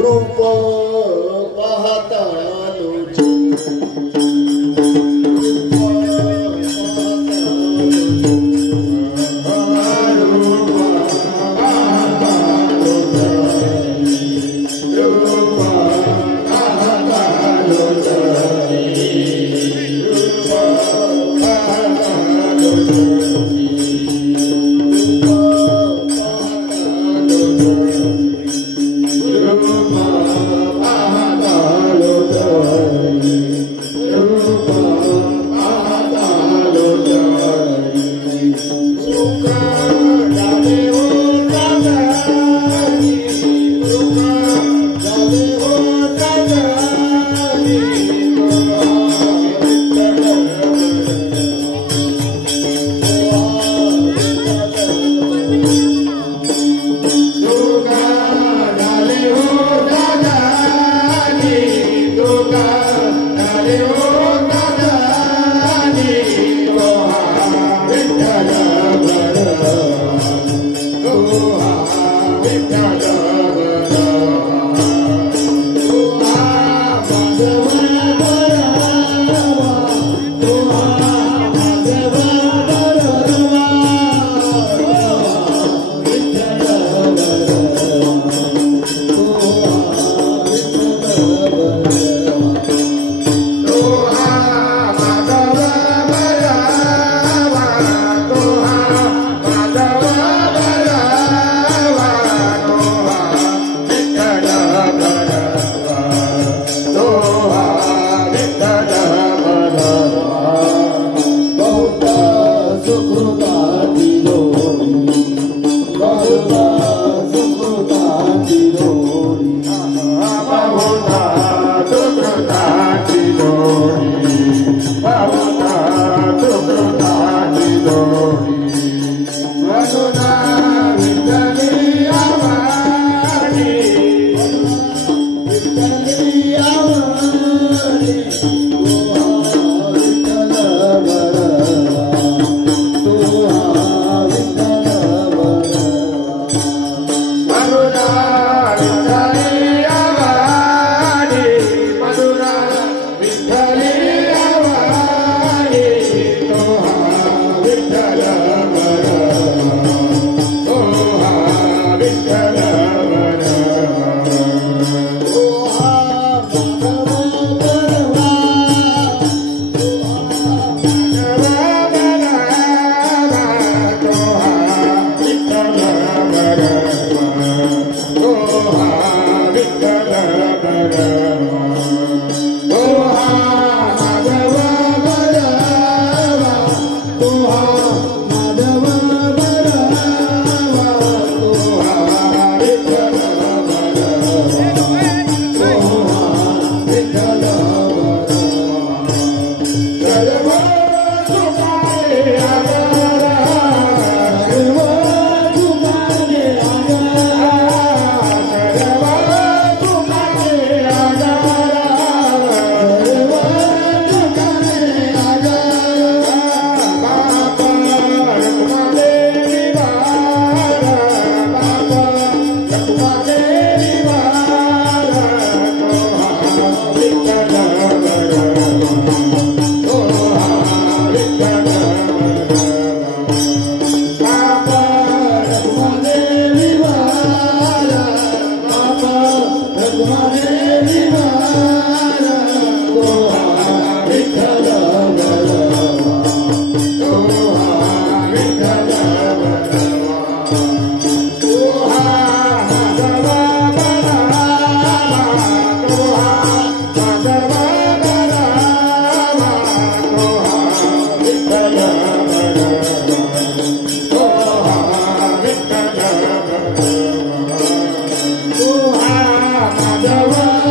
रूप पाहता Madhava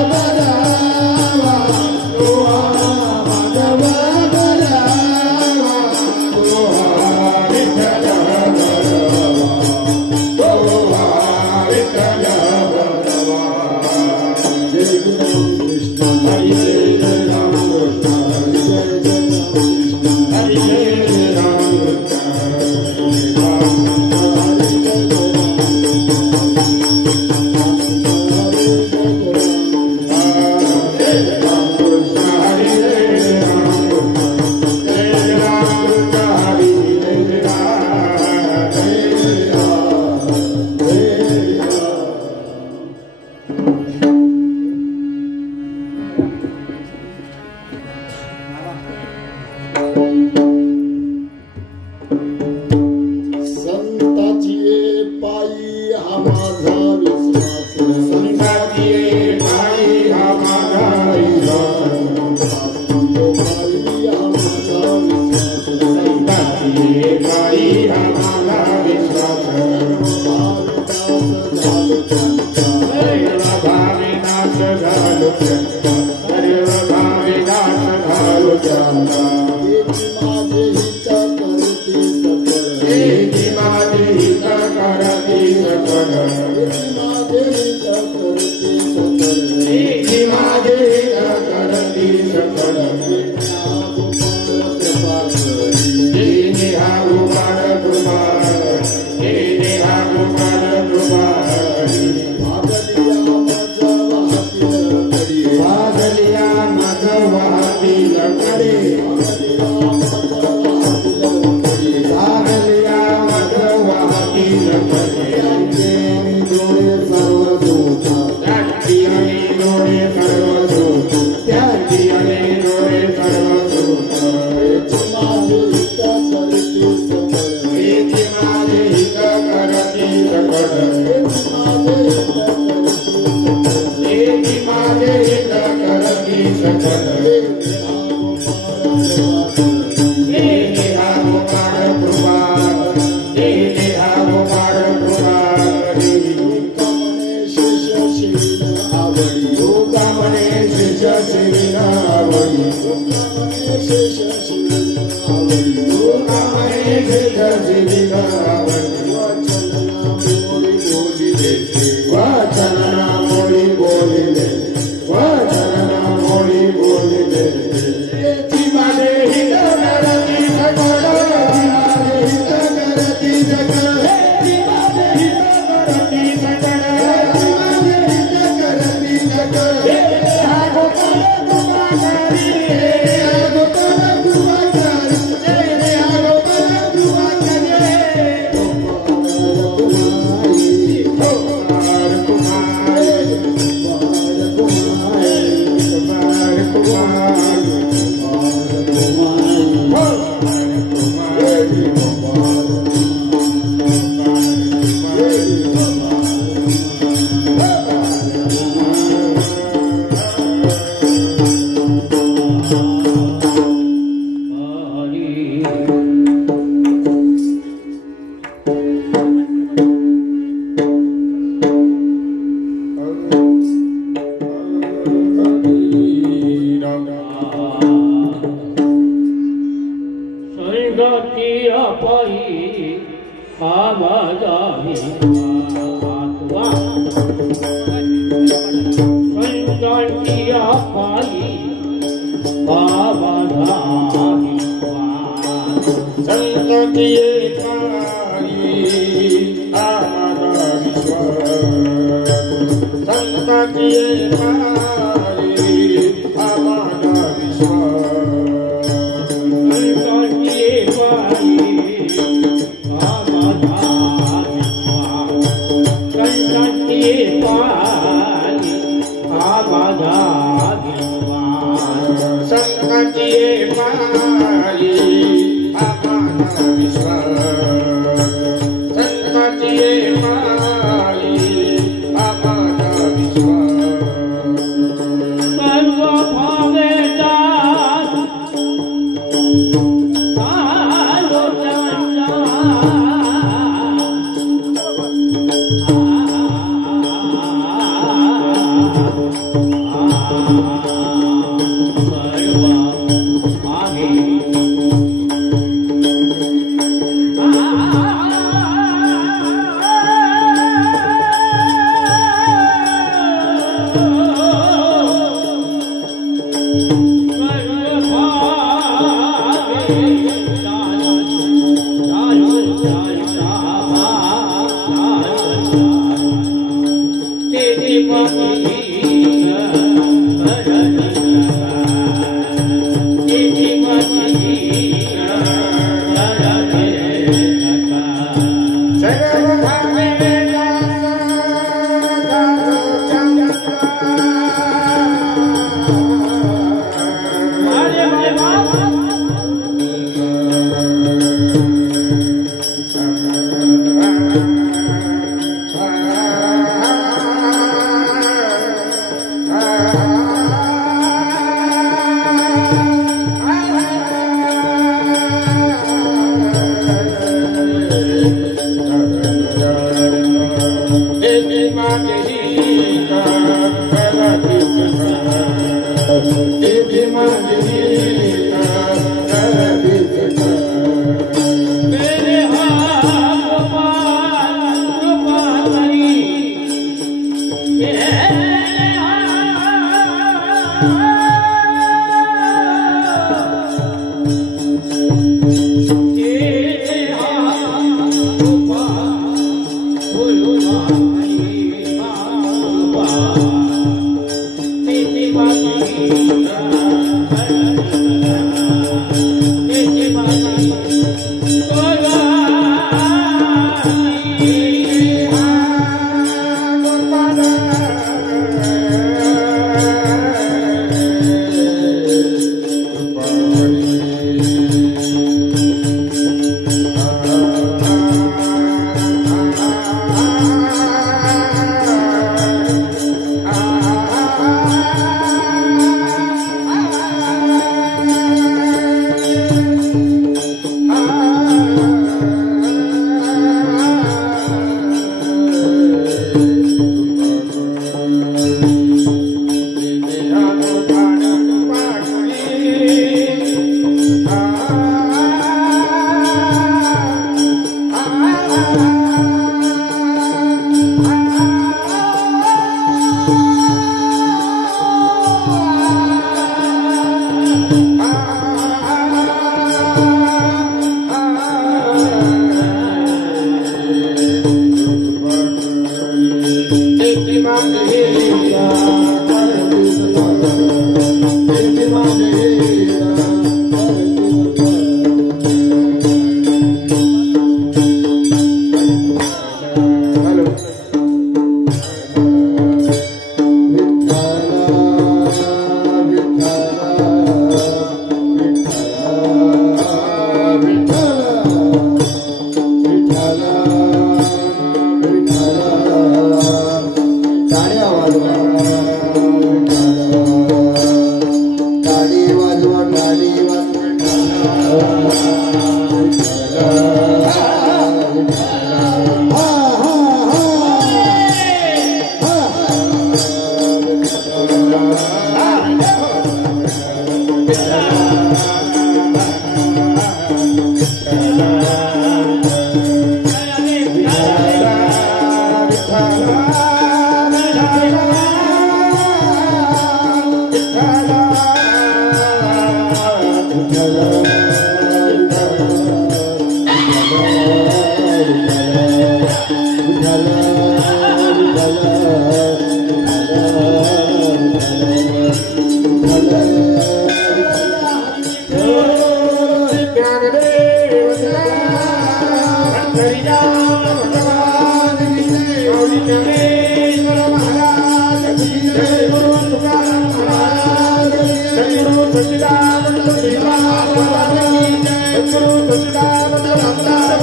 जय गुरु तुकाराम महाराज जय गुरु सच्चिदानंद महाराज जय गुरु सच्चिदानंद महाराज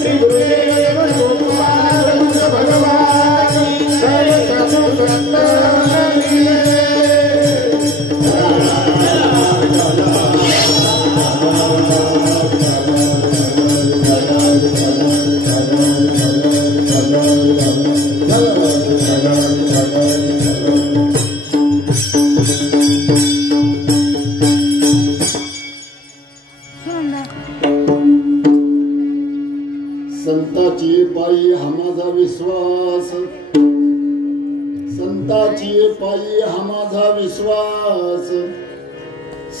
श्री गुरुदेव भगवान जय साधु संत संताची पायी हा माझा विश्वास संताची पायी हा माझा विश्वास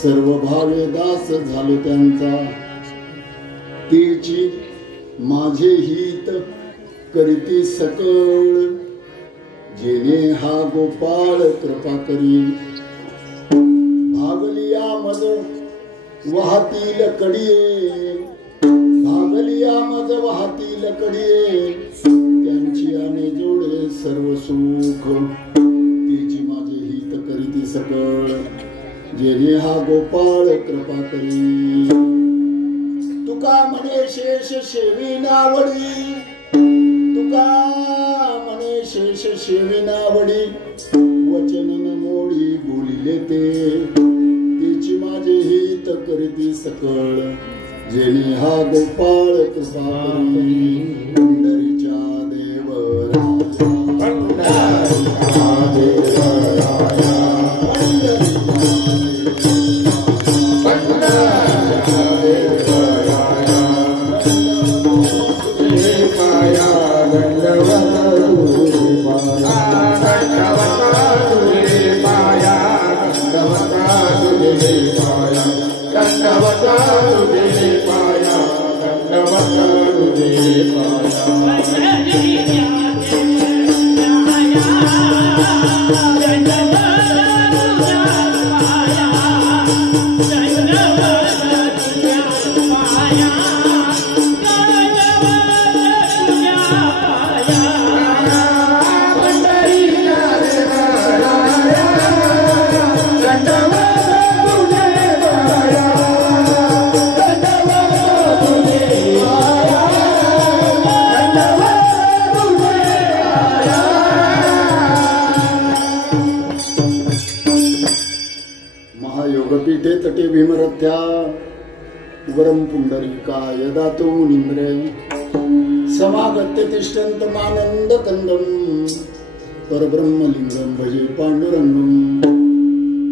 सर्व भावे दास झालो त्यांचा तिची माझे हित करीती सकळ जेणे हा गोपाळ कृपा करी भागलिया मज वाहतील कडिये भागलिया मज वाहतील कडिये त्यांची आने जोडे सर्व सुख तिची माझे हित करीती सकळ जेणे हा गोपाळ कृपा करी तुका म्हणे शेष शेवी नावडी तुका म्हणे शेष शेवी नावडी वचन न मोडी बोलिले ते तिची माझे हित करीती सकळ जेणे हा गोपाळ कृपा करी पंढरीच्या महायोगपीठे तटे भीमरथ्या वरम पुंडरीकाय दातो मुनिम्रे समागत्य तिष्ठन्तमानन्द कन्दं परब्रह्मलिंगं भजे पांडुरंगं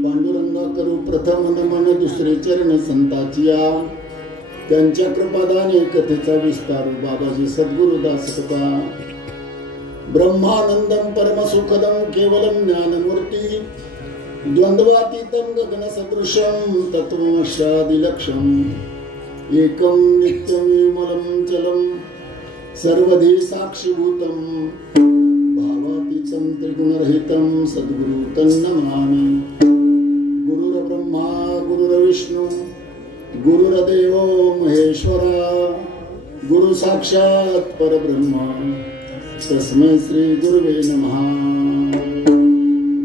पांडुरंगा करू प्रथम नमन दुसरे चरण संताचिया त्यांच्या कृपादाने कथेचा विस्तार बाबाजी सद्गुरुदास तुका ब्रह्मानंदं परमसुखदं केवलं ज्ञानमूर्ती द्वंद्वातीतं गगनसदृशं तत्त्वमस्यादिलक्ष्यम् एकं नित्यमिमलं चलं सर्वधी साक्षिभूतं भावातीतं त्रिगुणरहितं सद्गुरु तन्नमामि गुरुर्ब्रह्मा गुरुर्विष्णु गुरुर्देवो महेश्वरा गुरु साक्षात् परब्रह्म तस्मै श्री गुरुवे नमः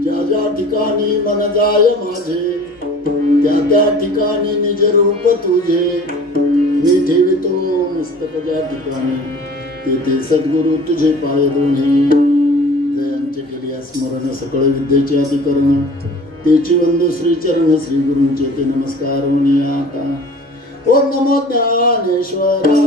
ज्या ज्या ठिकाणी मन जाय माझे त्या त्या ठिकाणी निज रूप तुझे मी ठेवितो मस्तक ज्या ठिकाणी तेथे सद्गुरु तुझे पाय दोन्ही जयांचे केले स्मरण सकळ विद्येचे अधिकरण तेची वंदू श्री चरण श्री गुरूंचे ते नमस्कार म्हणे आता ओम नमो ज्ञानेश्वरा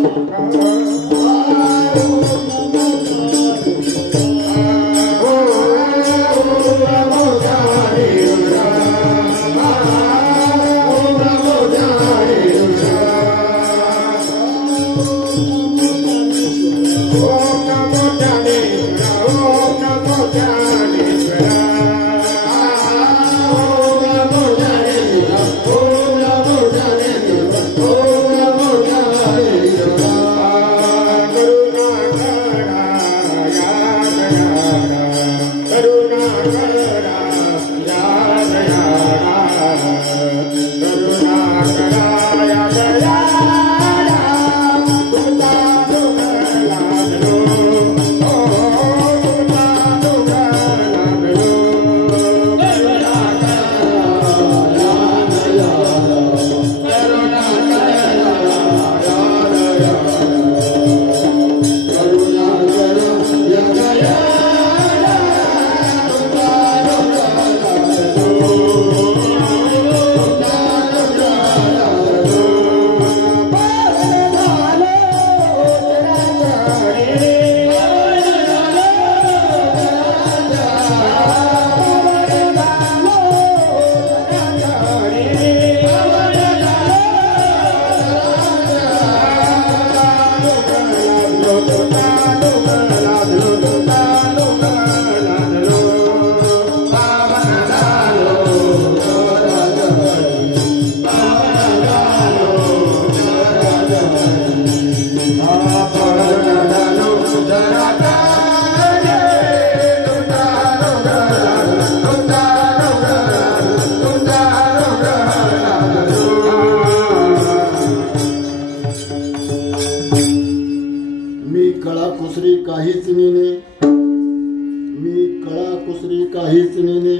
काहीच नेने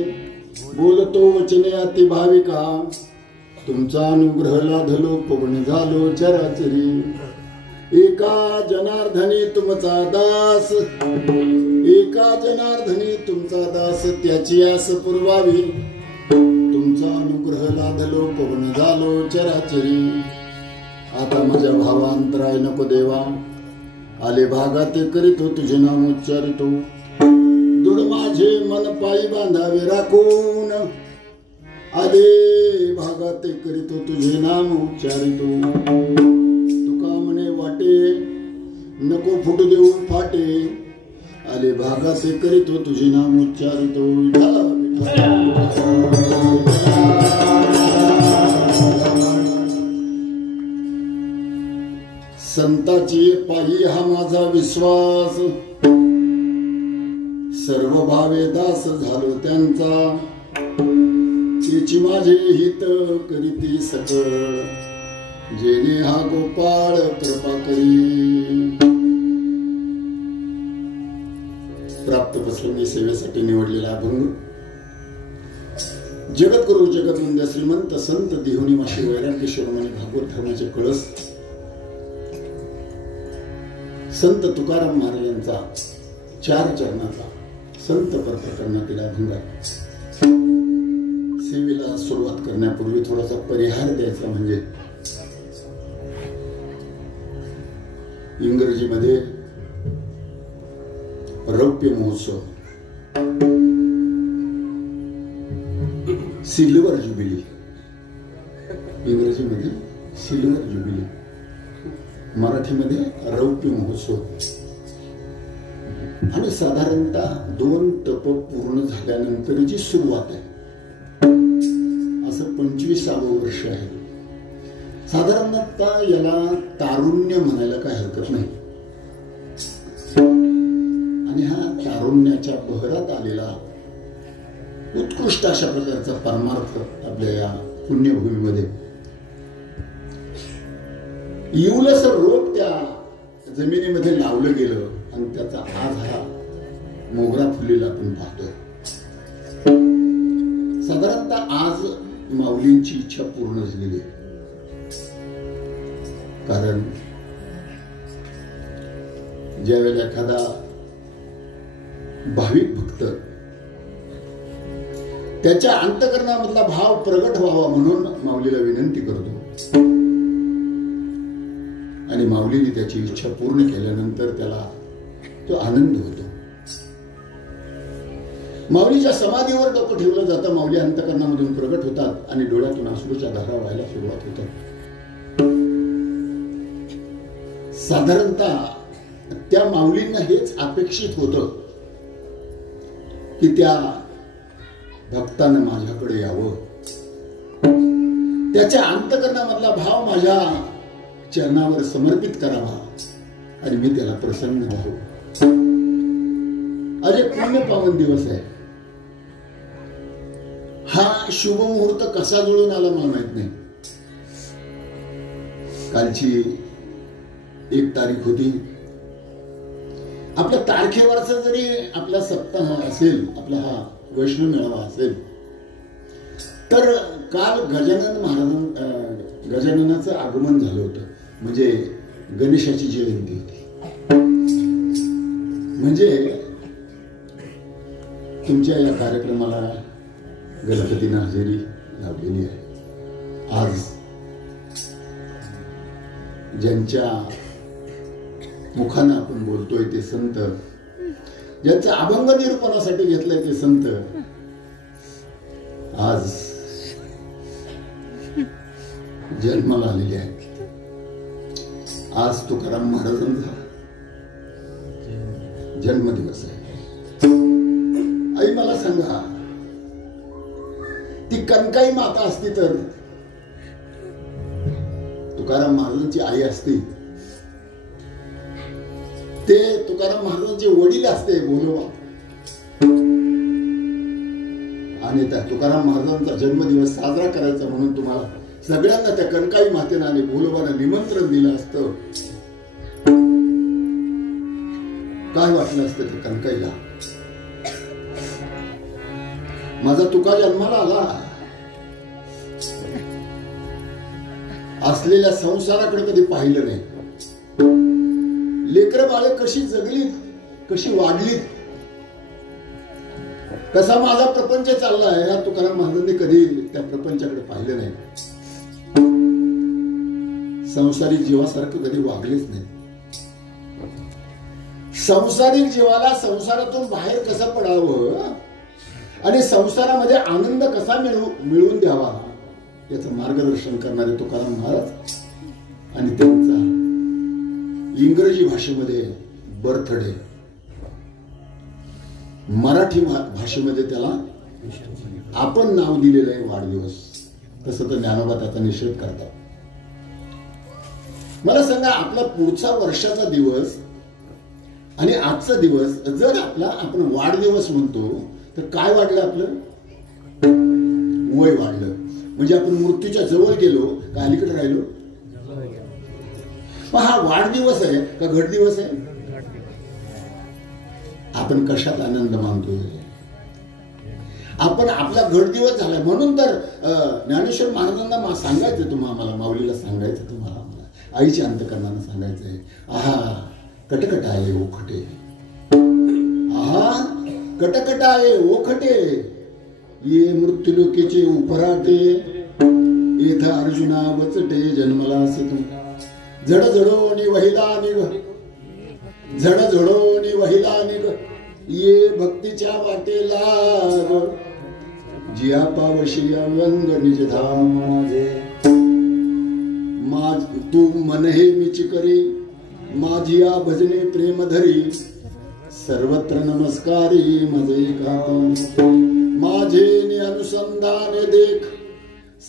बोलतो वचने अति भाविका तुमचा अनुग्रह लाधलो पवन झालो चराचरी एका जनार्दनी तुमचा दास एका जनार्दनी तुमचा दास त्याची आस पुरवावी तुमचा अनुग्रह लाधलो पवन झालो चराचरी आता माझ्या भावांतराय नको देवा आले भागात करीतो तुझे नाम उच्चारितो दुड माझे मन पायी बांधावे राखून आले भागात करीतो तुझे नाम उच्चारितो तुका म्हणे वाटे नको फुटू देऊन फाटे आले भागात करीतो तुझे नाम उच्चारितो संताची पायी हा माझा विश्वास सर्व भावे दास झालो त्यांचा तिची माझे हित करीती सकळ जेणे हा गोपाळ कृपा करी प्राप्त प्रसंगी सेवेसाठी निवडलेला अभंग जगद्गुरु जगदवंद्य श्रीमंत संत देहुनी माशी वैराग्येश्वरमणी भागवत धर्माचे कळस संत तुकाराम महाराजांचा 4 चरणाचा संत प्रकरणातील अभंग सेवेला सुरुवात करण्यापूर्वी थोडासा परिहार द्यायचा म्हणजे इंग्रजीमध्ये रौप्य महोत्सव सिल्वर ज्युबिली इंग्रजीमध्ये सिल्वर ज्युबिली मराठीमध्ये रौप्य महोत्सव आणि साधारणतः 2 तप पूर्ण झाल्यानंतरची सुरुवात आहे असं 25वे वर्ष आहे साधारणतः याला तारुण्य म्हणायला काय हरकत नाही आणि हा तारुण्याच्या बहरात आलेला उत्कृष्ट अशा प्रकारचा परमार्थ आपल्या या पुण्यभूमीमध्ये येऊलस रोप त्या जमिनीमध्ये लावलं गेलं आणि त्याचा आज हा मोगरा फुलेला आपण पाहतोय साधारणतः आज माऊलींची इच्छा पूर्ण झालेली आहे कारण ज्यावेळेला एखादा भाविक भक्त त्याच्या अंतःकरणामधला भाव प्रगट व्हावा म्हणून माऊलीला विनंती करतो आणि माऊलीने त्याची इच्छा पूर्ण केल्यानंतर त्याला तो आनंद होतो माऊलीच्या समाधीवर डोकं ठेवलं जातं माऊली अंतःकरणामधून प्रगट होतात आणि डोळ्यातून अश्रूच्या धारा व्हायला सुरुवात होतात साधारणतः त्या माऊलींना हेच अपेक्षित होतं की त्या भक्तानं माझ्याकडे यावं त्याच्या अंतःकरणामधला भाव माझ्या चरणावर समर्पित करावा आणि मी त्याला प्रसन्न व्हावं अरे पुण्य पावन दिवस आहे हा शुभ मुहूर्त कसा जुळून आला मला माहित नाही कालची 1 तारीख होती आपल्या तारखेवरचा जरी आपला सप्ताह असेल आपला हा वैष्णव मेळावा असेल तर काल गजाननाचं आगमन झालं होतं म्हणजे गणेशाची जयंती होती म्हणजे तुमच्या या कार्यक्रमाला गणपतीनं हजेरी लावलेली आहे आज ज्यांच्या मुखानं आपण बोलतोय ते संत ज्यांचं अभंग निरूपणासाठी घेतलंय ते संत आज जन्माला आलेले आहेत. आज तुकाराम महाराजांचा जन्मदिवस आहे. आई मला सांगा, ती कनकाई माता असती तर तुकाराम महाराजांची आई असती, ते तुकाराम महाराजांचे वडील असते भोलोबा, आणि त्या तुकाराम महाराजांचा जन्मदिवस साजरा करायचा म्हणून तुम्हाला सगळ्यांना त्या कनकाई मातेनं आणि भोलोबानं निमंत्रण दिलं असतं, काय वाटलं असतं त्या कनकाईला? माझा तुका जन्माला आला, असलेल्या संसाराकडे कधी पाहिलं नाही. लेकरं बाळे कशी जगलीत, कशी वाढलीत, कसा माझा प्रपंच चाललाय, या तुकाराम महाराजांनी कधी त्या प्रपंचाकडे पाहिलं नाही. संसारिक जीवासारखं कधी वागलेच नाही. संसारिक जीवाला संसारातून बाहेर कसं पडावं आणि संसारामध्ये आनंद कसा मिळवून द्यावा याचं मार्गदर्शन करणारे तुकाराम महाराज, आणि त्यांचा इंग्रजी भाषेमध्ये बर्थडे, मराठी भाषेमध्ये त्याला आपण नाव दिलेलं आहे वाढदिवस. तसं तर ज्ञानोबा त्याचा निषेध करतात. मला सांगा, आपला पुढचा वर्षाचा दिवस आणि आजचा दिवस जर आपण वाढदिवस म्हणतो तर काय वाढलं? आपलं वय वाढलं. म्हणजे आपण मृत्यूच्या जवळ गेलो का अलीकडे राहिलो? मग हा वाढदिवस आहे का घटदिवस आहे? आपण कशात आनंद मानतोय? आपण आपला घटदिवस झालाय म्हणून तर ज्ञानेश्वर महाराजांना सांगायचं, तुम्हाला माऊलीला सांगायचं, तुम्हाला आईच्या अंतकरणानं सांगायचंय, आहा कटकट आहे ओखटे, आहा कटकट आहे ओखटे, ये मृत्यूलोकीचे उपराटे, इथं अर्जुना वचटे जन्मला असे तू, झडझडोनी वहिला निघ, झडझडोनी वहिला निघ, ये भक्तीच्या वाटेला जिया पावशी व्यंग निज धाम माझे, तू मन हे मीची करी, माझी या भजने प्रेम धरी, सर्वत्र नमस्कारी माझे का, माझे नि अनुसंधाने देख,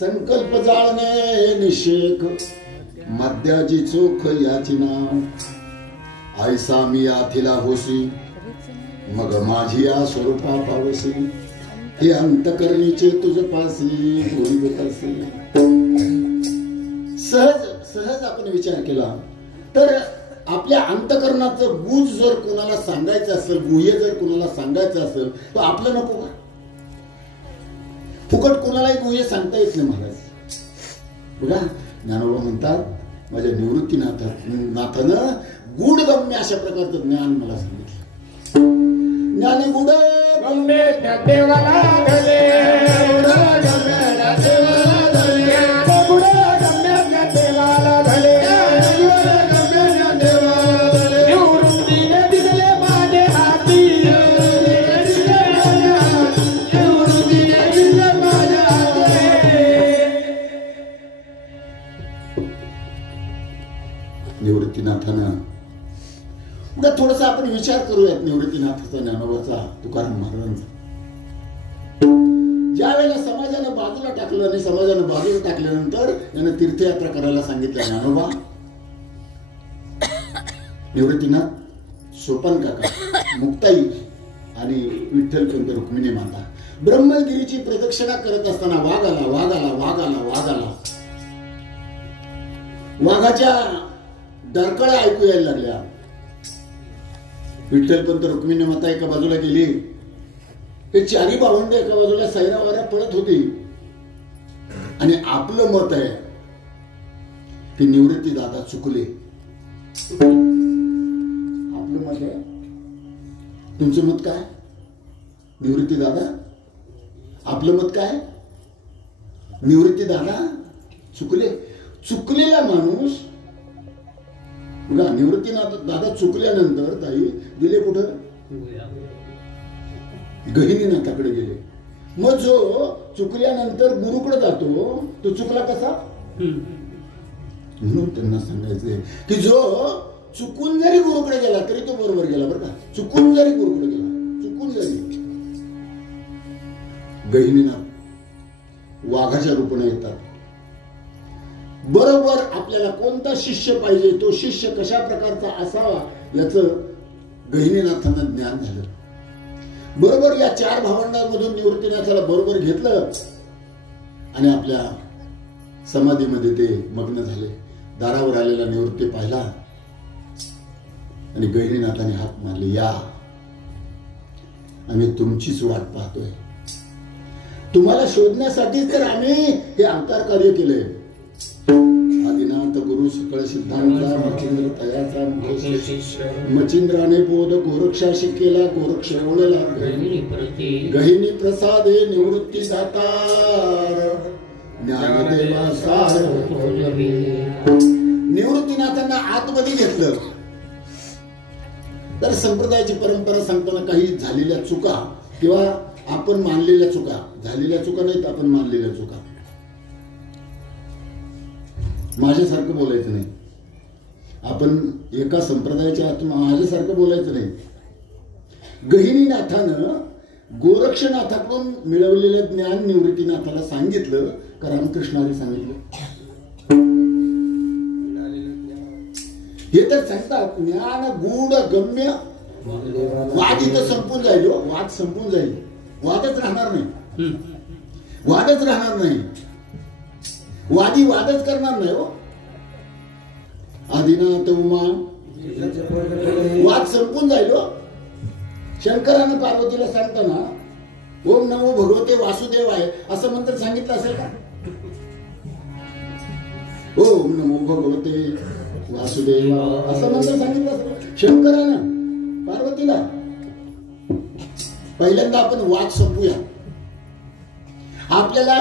संकल्प जाळणे निषेक, मद्याची चोख याची नाव, ऐसा मी आथिला होसी, मग माझी या स्वरूपा पावसी, हे अंतकरणीचे तुझ पासी होई बतासी. सहज आपण विचार केला तर आपल्या अंतकरणाचं गुज जर कोणाला सांगायचं असेल, गुह्य जर कोणाला सांगायचं असेल तर आपलं नको का? फुकट कोणालाही गुह्य सांगता येत नाही महाराज. बघा ज्ञानोबा म्हणतात, माझ्या निवृत्तीनाथानं गूढगम्य अशा प्रकारचं ज्ञान मला सांगितलं. ज्ञान गुढ गम्य देवाला धले, निवृत्तीनाथानं. थोडस आपण विचार करूयात निवृत्तीनाथाचा, ज्ञानोबाचा, तुकाराम महाराजांचा. ज्या वेळेला समाजाने बाजूला टाकलं आणि समाजाने बाजूला टाकल्यानंतर त्यानं तीर्थयात्रा करायला सांगितलं ज्ञानोबा, निवृत्तीनाथ, सोपान काका, मुक्ताई आणि विठ्ठलपंत रुक्मिणी माता ब्रह्मगिरीची प्रदक्षिणा करत असताना वाघ आला, वाघ आला, वाघ आला, वाघ आला. वाघाच्या डरकळ्या ऐकू यायला लागल्या. विठ्ठलपंत रुक्मिणी माता एका बाजूला गेली, ते चारी भावंड एका बाजूला सैरावाऱ्या पडत होती. आणि आपलं मत आहे की निवृत्ती दादा चुकले. आपलं मत आहे. तुमचं मत काय? निवृत्ती दादा, आपलं मत काय? निवृत्ती दादा चुकले. चुकलेला माणूस बघा, निवृत्तीनाथ दादा चुकल्यानंतर ताई गेले कुठं? गहिनीनाथाकडे गेले. मग जो चुकल्यानंतर गुरुकडे जातो तो चुकला कसा? म्हणून त्यांना सांगायचंय की जो चुकून जरी गुरुकडे गेला तरी तो बरोबर गेला. बरं का, चुकून जरी गुरुकडे गेला, चुकून जरी. गहिनीनाथ वाघाच्या रूपाने येतात. बरोबर आपल्याला कोणता शिष्य पाहिजे, तो शिष्य कशा प्रकारचा असावा याचं गहिनीनाथांना ज्ञान झालं. बरोबर या 4 भावंडांमधून निवृत्तीनाथाला बरोबर घेतलं आणि आपल्या समाधीमध्ये ते मग्न झाले. दारावर आलेला निवृत्ती पाहिला आणि गहिनीनाथाने हात मारले, या आम्ही तुमचीच वाट पाहतोय. तुम्हाला शोधण्यासाठीच तर आम्ही हे अवतार कार्य केलंय. आदिनाथ गुरु सकळ सिद्धांचा मचिंद्र तयाचा मचिंद्राने बोध गोरक्षाशी केला. गोरक्ष ओळला गहिनी प्रसादे निवृत्ती दातार ज्ञानदेवा सार. निवृत्तीनाथांना आतमध्ये घेतलं. तर संप्रदायाची परंपरा सांगताना काही झालेल्या चुका किंवा आपण मानलेल्या चुका, झालेल्या चुका नाहीत, आपण मानलेल्या चुका. माझ्यासारखं बोलायचं नाही. आपण एका संप्रदायाच्या आत माझ्यासारखं बोलायचं नाही. गहिनीनाथानं गोरक्षनाथाकडून मिळवलेलं ज्ञान निवृत्तीनाथाला सांगितलं का रामकृष्णाने सांगितलं? हे तर सांगतात ज्ञान गूढ गम्य. वाद इथं संपून जाईल. वाद संपून जाईल. वादच राहणार नाही. वादच राहणार नाही. वादी वादच करणार नाही. हो आदिनाथ उमा वाद संपून जाईल. हो शंकरानं पार्वतीला सांगताना ओम नमो भगवते वासुदेवाय असं मंत्र सांगितलं असेल का? ओम नमो भगवते वासुदेवा असं मंत्र सांगितलं असेल शंकरानं पार्वतीला. पहिल्यांदा आपण वाद संपूया. आपल्याला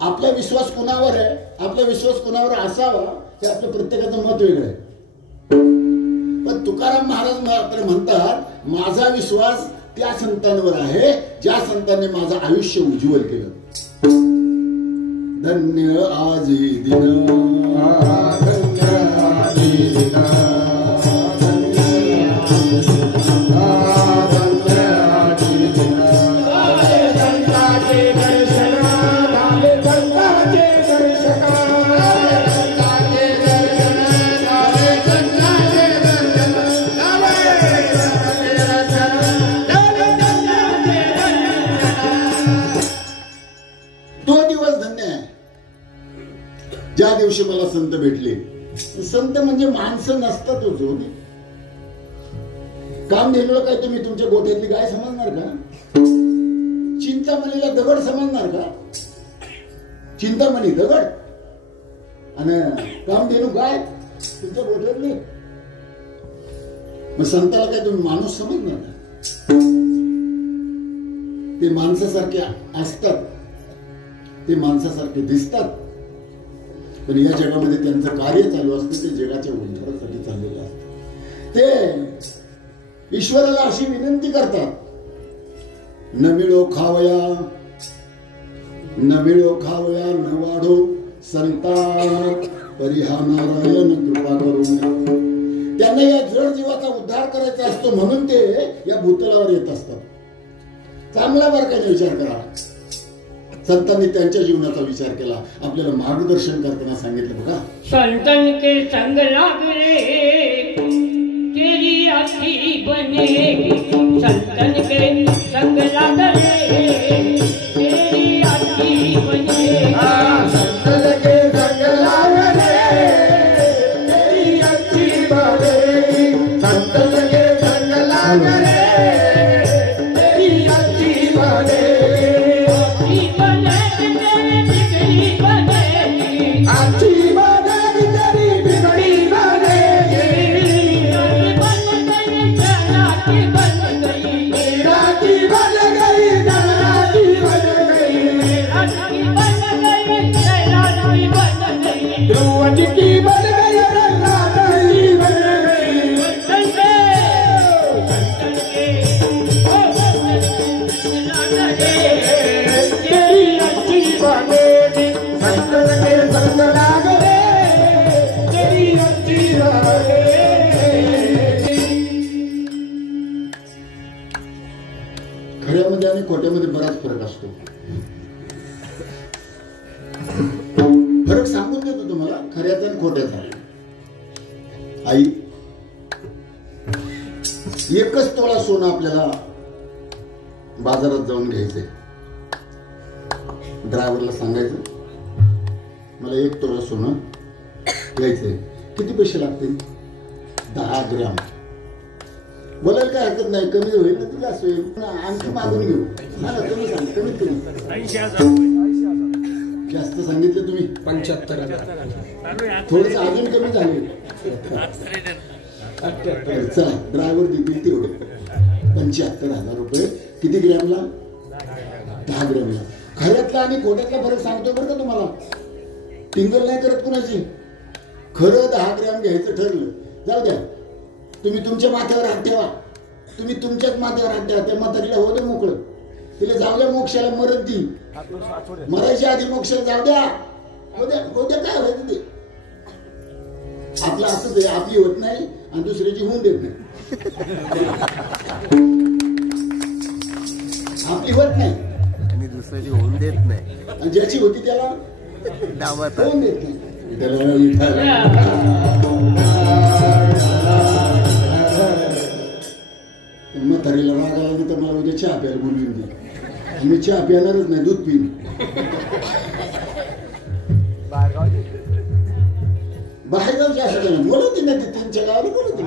आपला विश्वास कुणावर आहे, आपला विश्वास कुणावर असावा हे आपलं प्रत्येकाचं मत वेगळं आहे. पण तुकाराम महाराज आपल्याला म्हणतात माझा विश्वास त्या संतांवर आहे ज्या संतांनी माझं आयुष्य उज्ज्वल केलं. धन्य आजी दिन, धन्य आजी दिन, ज्या दिवशी मला संत भेटले. संत म्हणजे माणसं नसतात. जो काम दिलेलं काय तुम्ही तुमच्या गोठ्यातली गाय समजणार का? चिंतामणीला दगड समजणार का? चिंतामणी दगड आणि काम देणू गाय तुमच्या गोठ्यातली. मग संताला काय तुम्ही माणूस समजणार का? ते माणसासारखे असतात, ते माणसासारखे दिसतात, पण या जगामध्ये त्यांचं कार्य चालू असतं ते जगाच्या उद्धारासाठी चाललेलं असतं. ते ईश्वराला अशी विनंती करतात, न मिळो खावया, न मिळो खावया, न वाढो संतान, परिहा नारायण कृपा करून. त्यांना या जड जीवाचा उद्धार करायचा असतो म्हणून ते या भूतलावर येत असतात. चांगला बारकाईने विचार करा. संतांनी त्यांच्या जीवनाचा विचार केला, आपल्याला मार्गदर्शन करताना सांगितलं बघा. संतन के संग लागले तेरी आखी बनेगी. संतन के संग लागले तेरी आखी बनेगी. संतन के संग लागले तेरी आखी बनेगी. संतन के संग लागले तेरी आखी बनेगी. संतन तेरी अच्छी बनेगी संतन के संग लाग रे तेरी अच्छी बनेगी। खऱ्यामध्ये आणि खोट्यामध्ये बराच फरक असतो. फरक सांगून देतो तुम्हाला खऱ्याचा आणि खोट्याचा. आई एकच तोळा सोनं आपल्याला बाजारात जाऊन घ्यायचंय. ड्रायव्हरला सांगायचं मला 1 तोळा सोनं घ्यायचंय, किती पैसे लागतील? 10 ग्रॅम. बोलायला काय हरकत नाही, कमी होईल ना, जास्त होईल, आणखी मागून घेऊ. तुम्ही सांग कमीत कमी 80,000 जास्त सांगितलं तुम्ही. 75,000 थोडस अजून कमी झाले. चला ड्रायव्हर देतील तेवढे 75,000 रुपये. किती ग्रॅमला? 10 ग्रॅमला. खऱ्यातला आणि खोट्यातला फरक सांगतो बरं का तुम्हाला. टिंगल नाही करत कुणाची. खरं 10 ग्रॅम घ्यायचं ठरलं, जाऊ द्या, तुम्ही तुमच्या माथ्यावर हात ठेवा. तुम्ही तुमच्याच माथ्यावर हात ठेवा. त्या म्हातारीला हो दे मोकळं, तिला जाऊ द्या मोक्षाला. मरत ती मरायच्या आधी मोक्षाला जाऊ द्या. हो द्या काय व्हायचं ते. आपलं असंच आहे, आपली होत नाही आणि दुसऱ्याची होऊन देत नाही. आपली होत नाही आणि दुसऱ्याची होऊन देत नाही, आणि ज्याची होती त्याला डावत होऊन देत नाही. म्हातारीला राग आला तर मला उद्या चहा प्यायला बोलून दे. मी चहा प्यायणारच नाही, दूध पिन. बाहेर जाऊन चहा असं बोलवते ना, ते त्यांच्या गावाला बोलवते.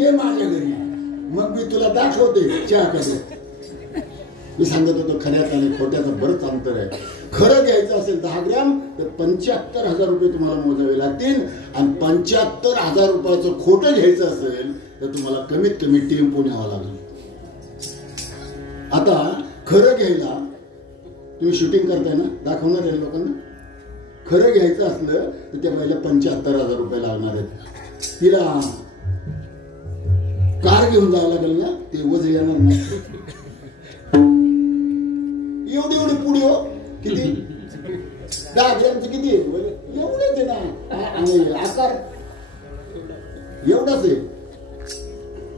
ये माझ्या घरी, मग मी तुला दाखवते चहा प्यायला. मी सांगत होतो खऱ्यात आणि खोट्याचं बरंच अंतर आहे. खरं घ्यायचं असेल 10 ग्रॅम तर 75,000 रुपये तुम्हाला मोजावे लागतील, आणि 75,000 रुपयाचं खोटं घ्यायचं असेल तर तुम्हाला कमीत कमी टेम्पो न्यावा लागेल. आता खरं घ्यायला तुम्ही शूटिंग करताय ना, दाखवणार आहे लोकांना. खरं घ्यायचं असलं तर त्या बाईला 75,000 रुपये लागणार आहेत. तिला कार घेऊन जावं लागेल ना, ते वज येणार नाही. एवढी पुढे हो. किती? 10 ग्रॅमचं किती आहे? एवढेच आहे ना. आणि आकार एवढाच आहे.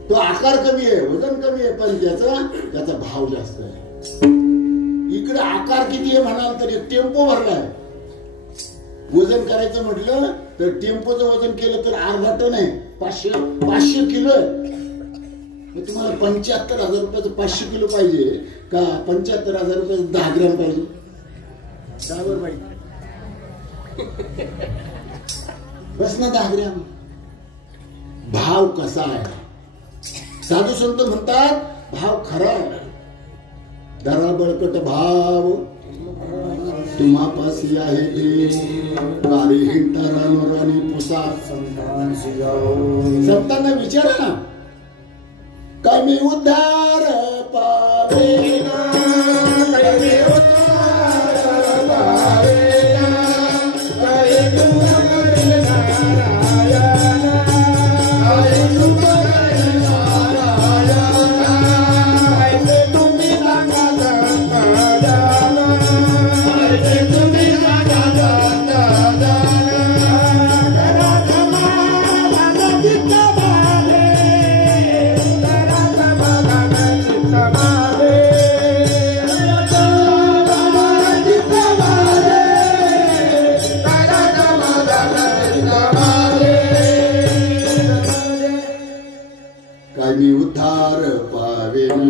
तो आकार कमी आहे, वजन कमी आहे, पण त्याचा भाव जास्त आहे. इकडे आकार किती आहे म्हणाल तर एक टेम्पो भरलाय. वजन करायचं म्हटलं तर टेम्पोचं वजन केलं तर अर्धा टन आहे, 500 किलो आहे. तुम्हाला 75,000 रुपयाचं 500 किलो पाहिजे का 75,000 रुपयाचं 10 ग्रॅम पाहिजे? ड्रायव्हर बाई बस ना 10 ग्रॅम. भाव कसा आहे? साधू संत म्हणतात भाव खरा आहे. धरा बळकट भाव तुम्हापासी आहे देव, कारे हिंटा रानोरानी पुसा. संतांना विचारा ना, कमी उद्धार पावेना, कमी उद्धार पावेना, काय तुला करील नारायण, काय तुला करील नारायण, ऐसे तुम्ही सांगा जाना, ऐसे तुम्ही सांगा जाना, करा समाधान चित्त भावे, करा समाधान चित्त भावे, करा समाधान चित्त भावे, करा समाधान चित्त भावे. काय मी उद्धार पावेन,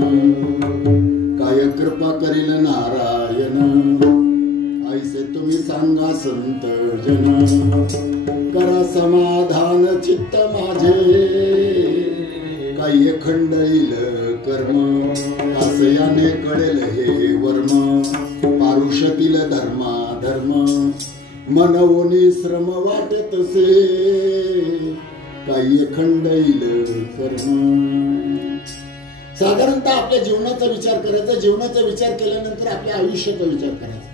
काय कृपा करील नारायण, ऐसे तुम्ही सांगा संत जन, करा समाधान चित्त माझे, काही खंड येईल कर्म, कासयाने कळेल हे वर्म, पारुषतील धर्मा धर्म, मनवोनी श्रम वाटतसे, काही खंड येईल कर्म. साधारणतः आपल्या जीवनाचा विचार करायचा. जीवनाचा विचार केल्यानंतर आपल्या आयुष्याचा विचार करायचा.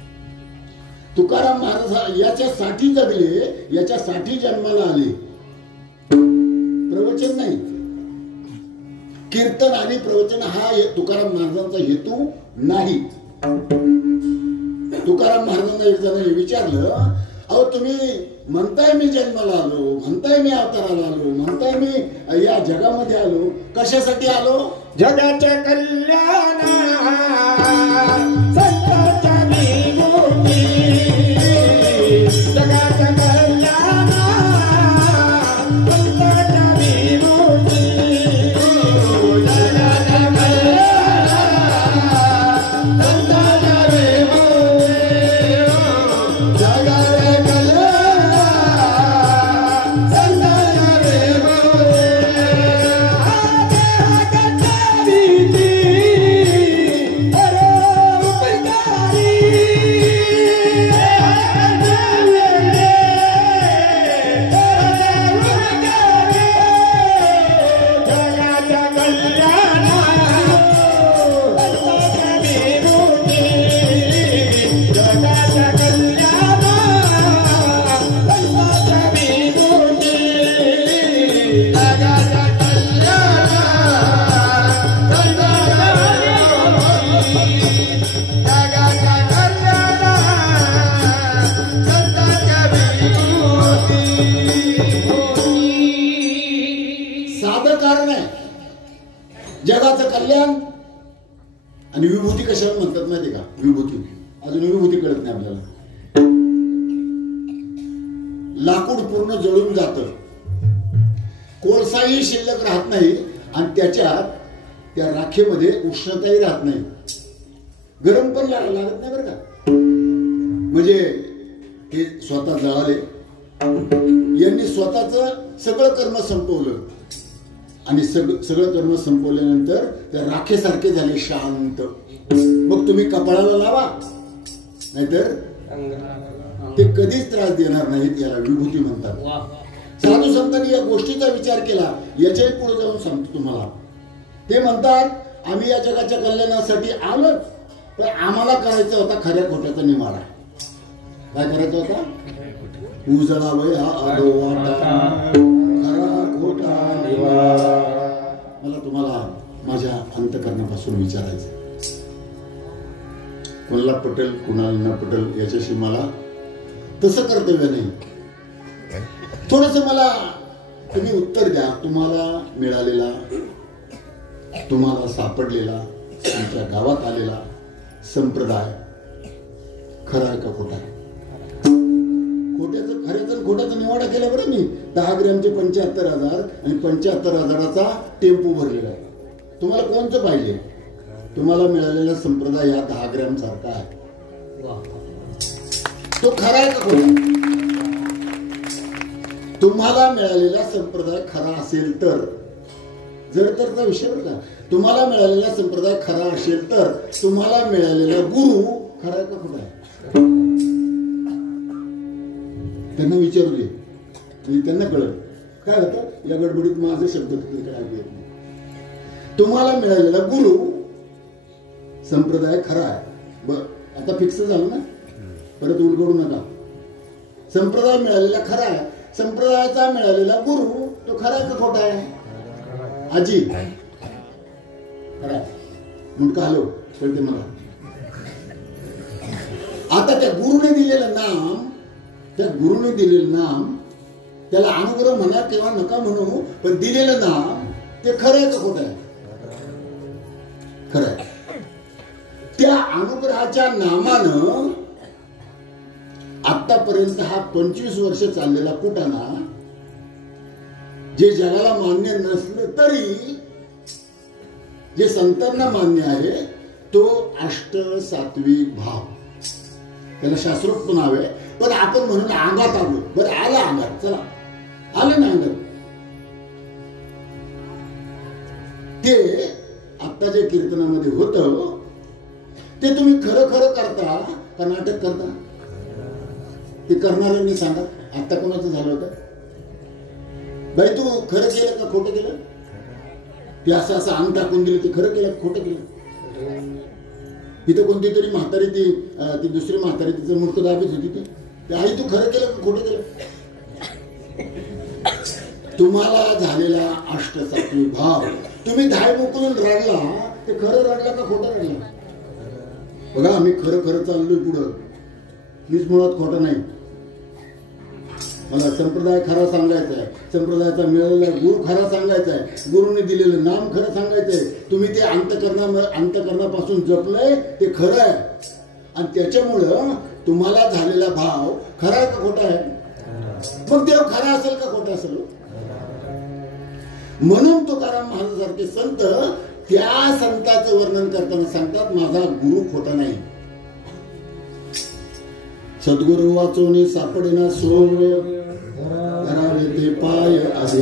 तुकाराम महाराज याच्यासाठी जगले, याच्यासाठी जन्माला आले. प्रवचन नाही, कीर्तन आणि प्रवचन हा तुकाराम महाराजांचा हेतू नाही. तुकाराम महाराजांना एक जणांनी विचारलं, अहो तुम्ही म्हणताय मी जन्माला आलो, म्हणताय मी अवताराला आलो, म्हणताय मी या जगामध्ये आलो, कशासाठी आलो? जगाच्या कल्याणा संतांच्या विमुक्ती, जगाच्या कल्याणा संतांच्या विमुक्ती, जगाच्या कल्याणा संतांच्या विमुक्ती, जगाच्या कल्याणा संतांच्या विमुक्ती. जगाचं कल्याण आणि विभूती कशाला म्हणतात माहिती का? विभूती अजून विभूती कळत नाही आपल्याला. लाकूड पूर्ण जळून जातं, कोळसाही शिल्लक राहत नाही आणि त्याच्यात त्या राखेमध्ये उष्णताही राहत नाही, गरम पण लागत नाही बरं का. म्हणजे हे स्वतः जळाले, यांनी स्वतःच सगळं कर्म संपवलं आणि सगळं कर्म संपवल्यानंतर त्या राखेसारखे झाले शांत. मग तुम्ही कपाळाला लावा, नाहीतर ते कधीच त्रास देणार नाहीत. याला विभूती म्हणतात. साधू संतांनी या गोष्टीचा विचार केला. याच्याही पुढे जाऊन सांगतो तुम्हाला. ते म्हणतात आम्ही या जगाच्या कल्याणासाठी आलोच, पण आम्हाला करायचा होता खऱ्या खोट्याचा निवाडा. काय करायचा होता? उजळावया अधोवाटा खरा खोटा निवाडा. मला तुम्हाला माझ्या अंतःकरणापासून विचारायचं, कोणाला पटेल कोणाला न पटेल याच्याशी मला तसं कर्तव्य नाही. थोडस मला तुम्ही उत्तर द्या. तुम्हाला मिळालेला, तुम्हाला सापडलेला, तुमच्या गावात आलेला संप्रदाय खरा आहे का खोटा आहे? खोट्याचं खऱ्याचं खोट्याचा निवाडा केला बरं मी. 10 ग्रॅमचे 75,000 आणि 75,000चा टेम्पो भरलेला आहे. तुम्हाला कोणतं पाहिजे? तुम्हाला मिळालेला संप्रदाय या 10 ग्रॅम सारखा आहे, तो खरा आहे का खोटा? तुम्हाला मिळालेला संप्रदाय खरा असेल तर, जर तरचा विषय बरं का, तुम्हाला मिळालेला संप्रदाय खरा असेल तर तुम्हाला मिळालेला गुरु खरा आहे का खोटा आहे? त्यांना विचारू दे, म्हणजे त्यांना कळत. काय होतं या गडबडीत माझे शब्द तिकडे ऐकू येत नाही. तुम्हाला मिळालेला गुरु संप्रदाय खरा आहे. बर आता फिक्स झालं ना, परत उलगडू नका. संप्रदाय मिळालेला खरा आहे. संप्रदायाचा मिळालेला गुरु तो खरा आहे का खोटा आहे? आजी खरा आहे. मुंडका हलव, कळते मला. आता त्या गुरुने दिलेलं नाम, त्या गुरुने दिलेलं नाम, त्याला अनुग्रह म्हणा किंवा नका म्हणू, पण दिलेलं नाम ते खरं आहे का खोटं आहे? खरं आहे. त्या अनुग्रहाच्या नामानं आतापर्यंत हा 25 वर्ष चाललेला कुटाणा, जे जगाला मान्य नसलं तरी जे संतांना मान्य आहे, तो अष्ट सात्विक भाव. त्याला शास्त्रोक्त नाव आहे, पण आपण म्हणून अंगात आलो. बरं आला अंगात, चला आलं ना अंगात. ते आता जे कीर्तनामध्ये होतं ते तुम्ही खरं खरं करता का नाटक करता? ते करणाऱ्यांनी सांगा. आता कोणाचं झालं होतं? बाई तू खरं केलं का खोटं केलं? ते असं असं अंग टाकून दिलं, ते खरं केलं खोटं केलं? तिथं कोणती तरी म्हातारी, ती दुसरी म्हातारी तिचं मूर्ख दाबीत होती. ती आई तू खरं केलं का खोटं केलं? तुम्हाला झालेला अष्टसात्विक भाव तुम्ही धाय मोकळून रडला ते खरं रडला का खोटं रडला? बघा आम्ही खरं खरं चाललोय पुढं, मीच मुळात खोटं नाही. मला संप्रदाय खरा सांगायचा आहे, संप्रदायाचा मिळालेला गुरु खरा सांगायचा आहे, गुरुने दिलेलं नाम खरं सांगायचंय. तुम्ही ते अंतकरणापासून जपलंय ते खरं आहे आणि त्याच्यामुळं तुम्हाला झालेला भाव खरा आहे का खोटा आहे? मग देव खरा असेल का खोटा असेल? म्हणून तुकाराम महाराजांसारखे संत त्या संतांचं वर्णन करताना सांगतात माझा गुरु खोटा नाही. सद्गुरु वाचोनी सापडेना सोय, धरावे ते पाय आधी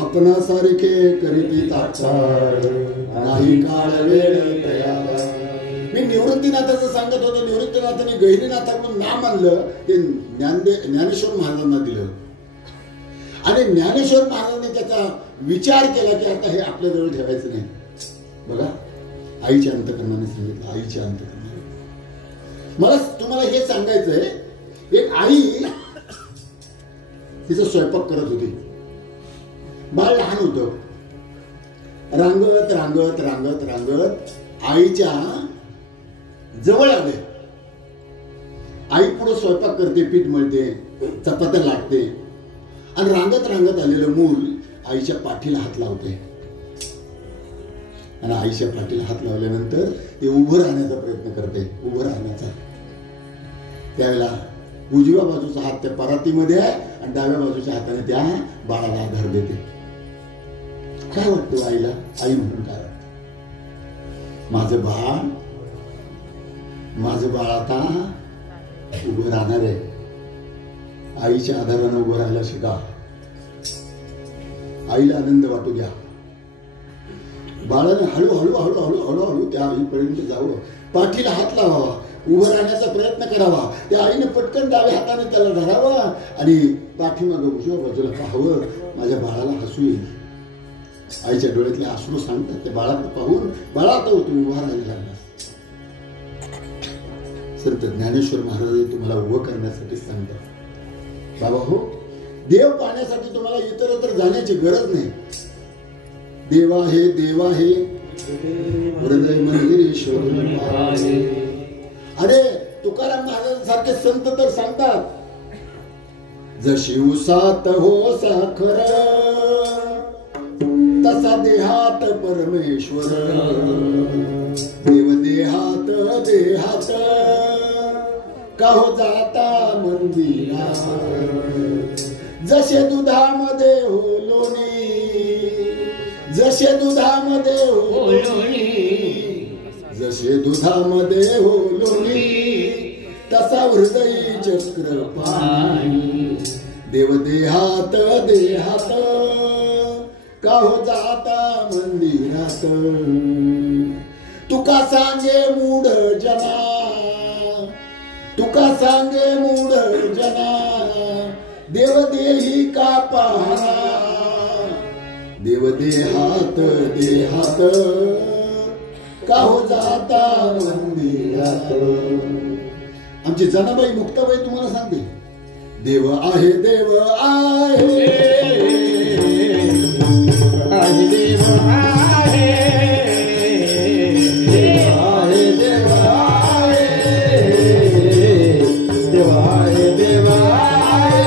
आपणासारखे करीती तात्काळ, नाही काळ वेळ तयार. मी निवृत्तीनाथाचं सांगत होतो. निवृत्तीनाथाने गहिनीनाथाकडून नाम आणलं ते ज्ञानेश्वर महाराजांना दिलं आणि ज्ञानेश्वर महाराजांनी त्याचा विचार केला की आता हे आपल्याजवळ ठेवायचं नाही. बघा आईच्या अंतकरणाने सांगितलं, आईच्या अंतकरणाने. मला तुम्हाला हे सांगायचंय, एक आई तिचा स्वयंपाक करत होती, बाळ लहान होतं. रांगत रांगत रांगत रांगत आईच्या जवळ आले. आई पुढे स्वयंपाक करते, पीठ मळते, चपात्या लाटते आणि रांगत रांगत आलेलं मूल आईच्या पाठीला हात लावते आणि आईच्या पाठीला हात लावल्यानंतर ते उभं राहण्याचा प्रयत्न करते, उभं राहण्याचा. त्यावेळेला उजव्या बाजूचा हात त्या परातीमध्ये आहे आणि डाव्या बाजूच्या हाताने त्या बाळाला आधार देते. काय वाटतं आईला? आई म्हणून काय वाटतं? माझं बाळ आता उभं राहणार आहे. आईच्या आधारानं उभं राहायला शिका. आईला आनंद वाटू द्या. बाळाने हळूहळू हळूहळू हळूहळू त्या आईपर्यंत जावं, पाठीला हात लावावा, उभं राहण्याचा प्रयत्न करावा. त्या आईने पटकन डाव्या हाताने त्याला धरावा आणि पाठीमागं उजव्या बाजूला पाहावं. माझ्या बाळाला हसू येईल. आईच्या डोळ्यातले अश्रू सांगतात त्या बाळाकडे पाहून, बाळा आता तू उभा राहायला लागलास. संत ज्ञानेश्वर महाराज तुम्हाला उभं करण्यासाठी सांगतात. बाबा हो, देव पाहण्यासाठी तुम्हाला इतरत्र जाण्याची गरज नाही. देवा हे हृदय मंदिर शोधून पाहे. अरे तुकाराम महाराजांसारखे संत तर सांगतात, जशी उसात हो साखर तसा देहात परमेश्वर. देव देहात देहात का हो जाता मंदिरात. जसे दुधामध्ये हो लोणी, जसे दुधामध्ये हो लोणी, जसे दुधामध्ये हो लोणी तसा हृदय चक्र पाणी. देव देहात देहात का हो जाता मंदिरात. तुका सांगे मूढ जना, तुका सांगे मूढ जना, देव देही का पहारा. देव देहात देहात का हो जाता मंदिरात. आमची जनाबाई मुक्ताबाई तुम्हाला सांगते, देव आहे देव आहे, आहे देव आहे, देव आहे देव आहे, देव आहे देव आहे.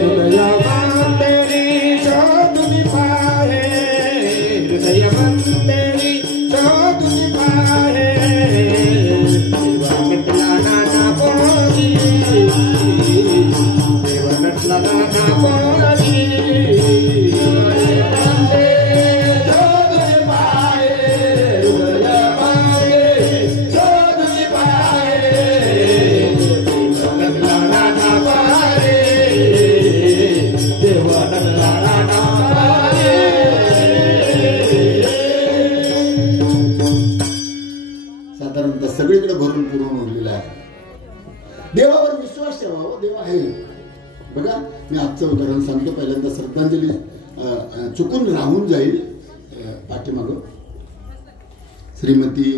हृदय मंदिरी शोधून पाहे, हृदय मंदिरी शोधून पाहे. देवा नटला नाना बोली, देवा नटला नाना बोली. साधारणतः सगळीकडे भरून पुरून उरलेला आहे. देवावर विश्वास ठेवा. देव आहे. बघा मी आजचं उदाहरण सांगतो. पहिल्यांदा श्रद्धांजली चुकून राहून जाईल. पाठीमाग श्रीमती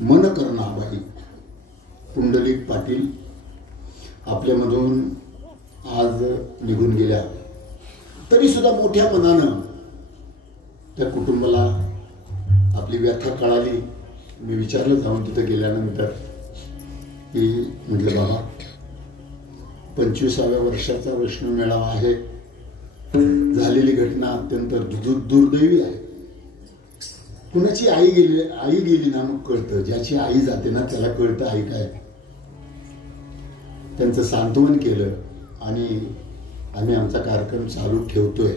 मनकर्णाबाई पुंडलिक पाटील आपल्यामधून आज निघून गेल्या. तरी सुद्धा मोठ्या मनानं त्या कुटुंबाला आपली व्यथा कळाली. मी विचारलं जाऊन तिथे गेल्यानंतर की म्हटलं बाबा 25व्या वर्षाचा वैष्णव मेळावा आहे. झालेली घटना अत्यंत दुर्दैवी आहे. कुणाची आई गेली ना मग कळतं. ज्याची आई जाते ना त्याला कळतं आई काय. त्यांचं सांत्वन केलं आणि आम्ही आमचा कार्यक्रम चालू ठेवतोय.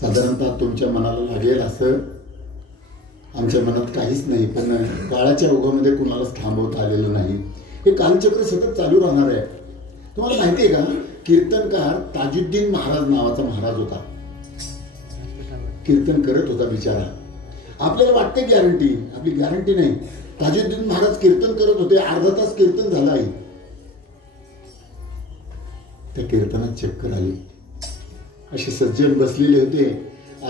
साधारणतः तुमच्या मनाला लागेल असं आमच्या मनात काहीच नाही, पण काळाच्या ओघामध्ये कुणालाच थांबवता आलेलं नाही. हे कालचक्र सतत चालू राहणार आहे. तुम्हाला माहिती आहे का, कीर्तनकार ताजुद्दीन महाराज नावाचा महाराज होता. कीर्तन करत होता बिचारा. आपल्याला वाटते गॅरंटी, आपली गॅरंटी नाही. ताजुद्दीन महाराज कीर्तन करत होते. अर्धा तास कीर्तन झालं आई. त्या कीर्तनात चक्कर आली. असे सज्जन बसलेले होते.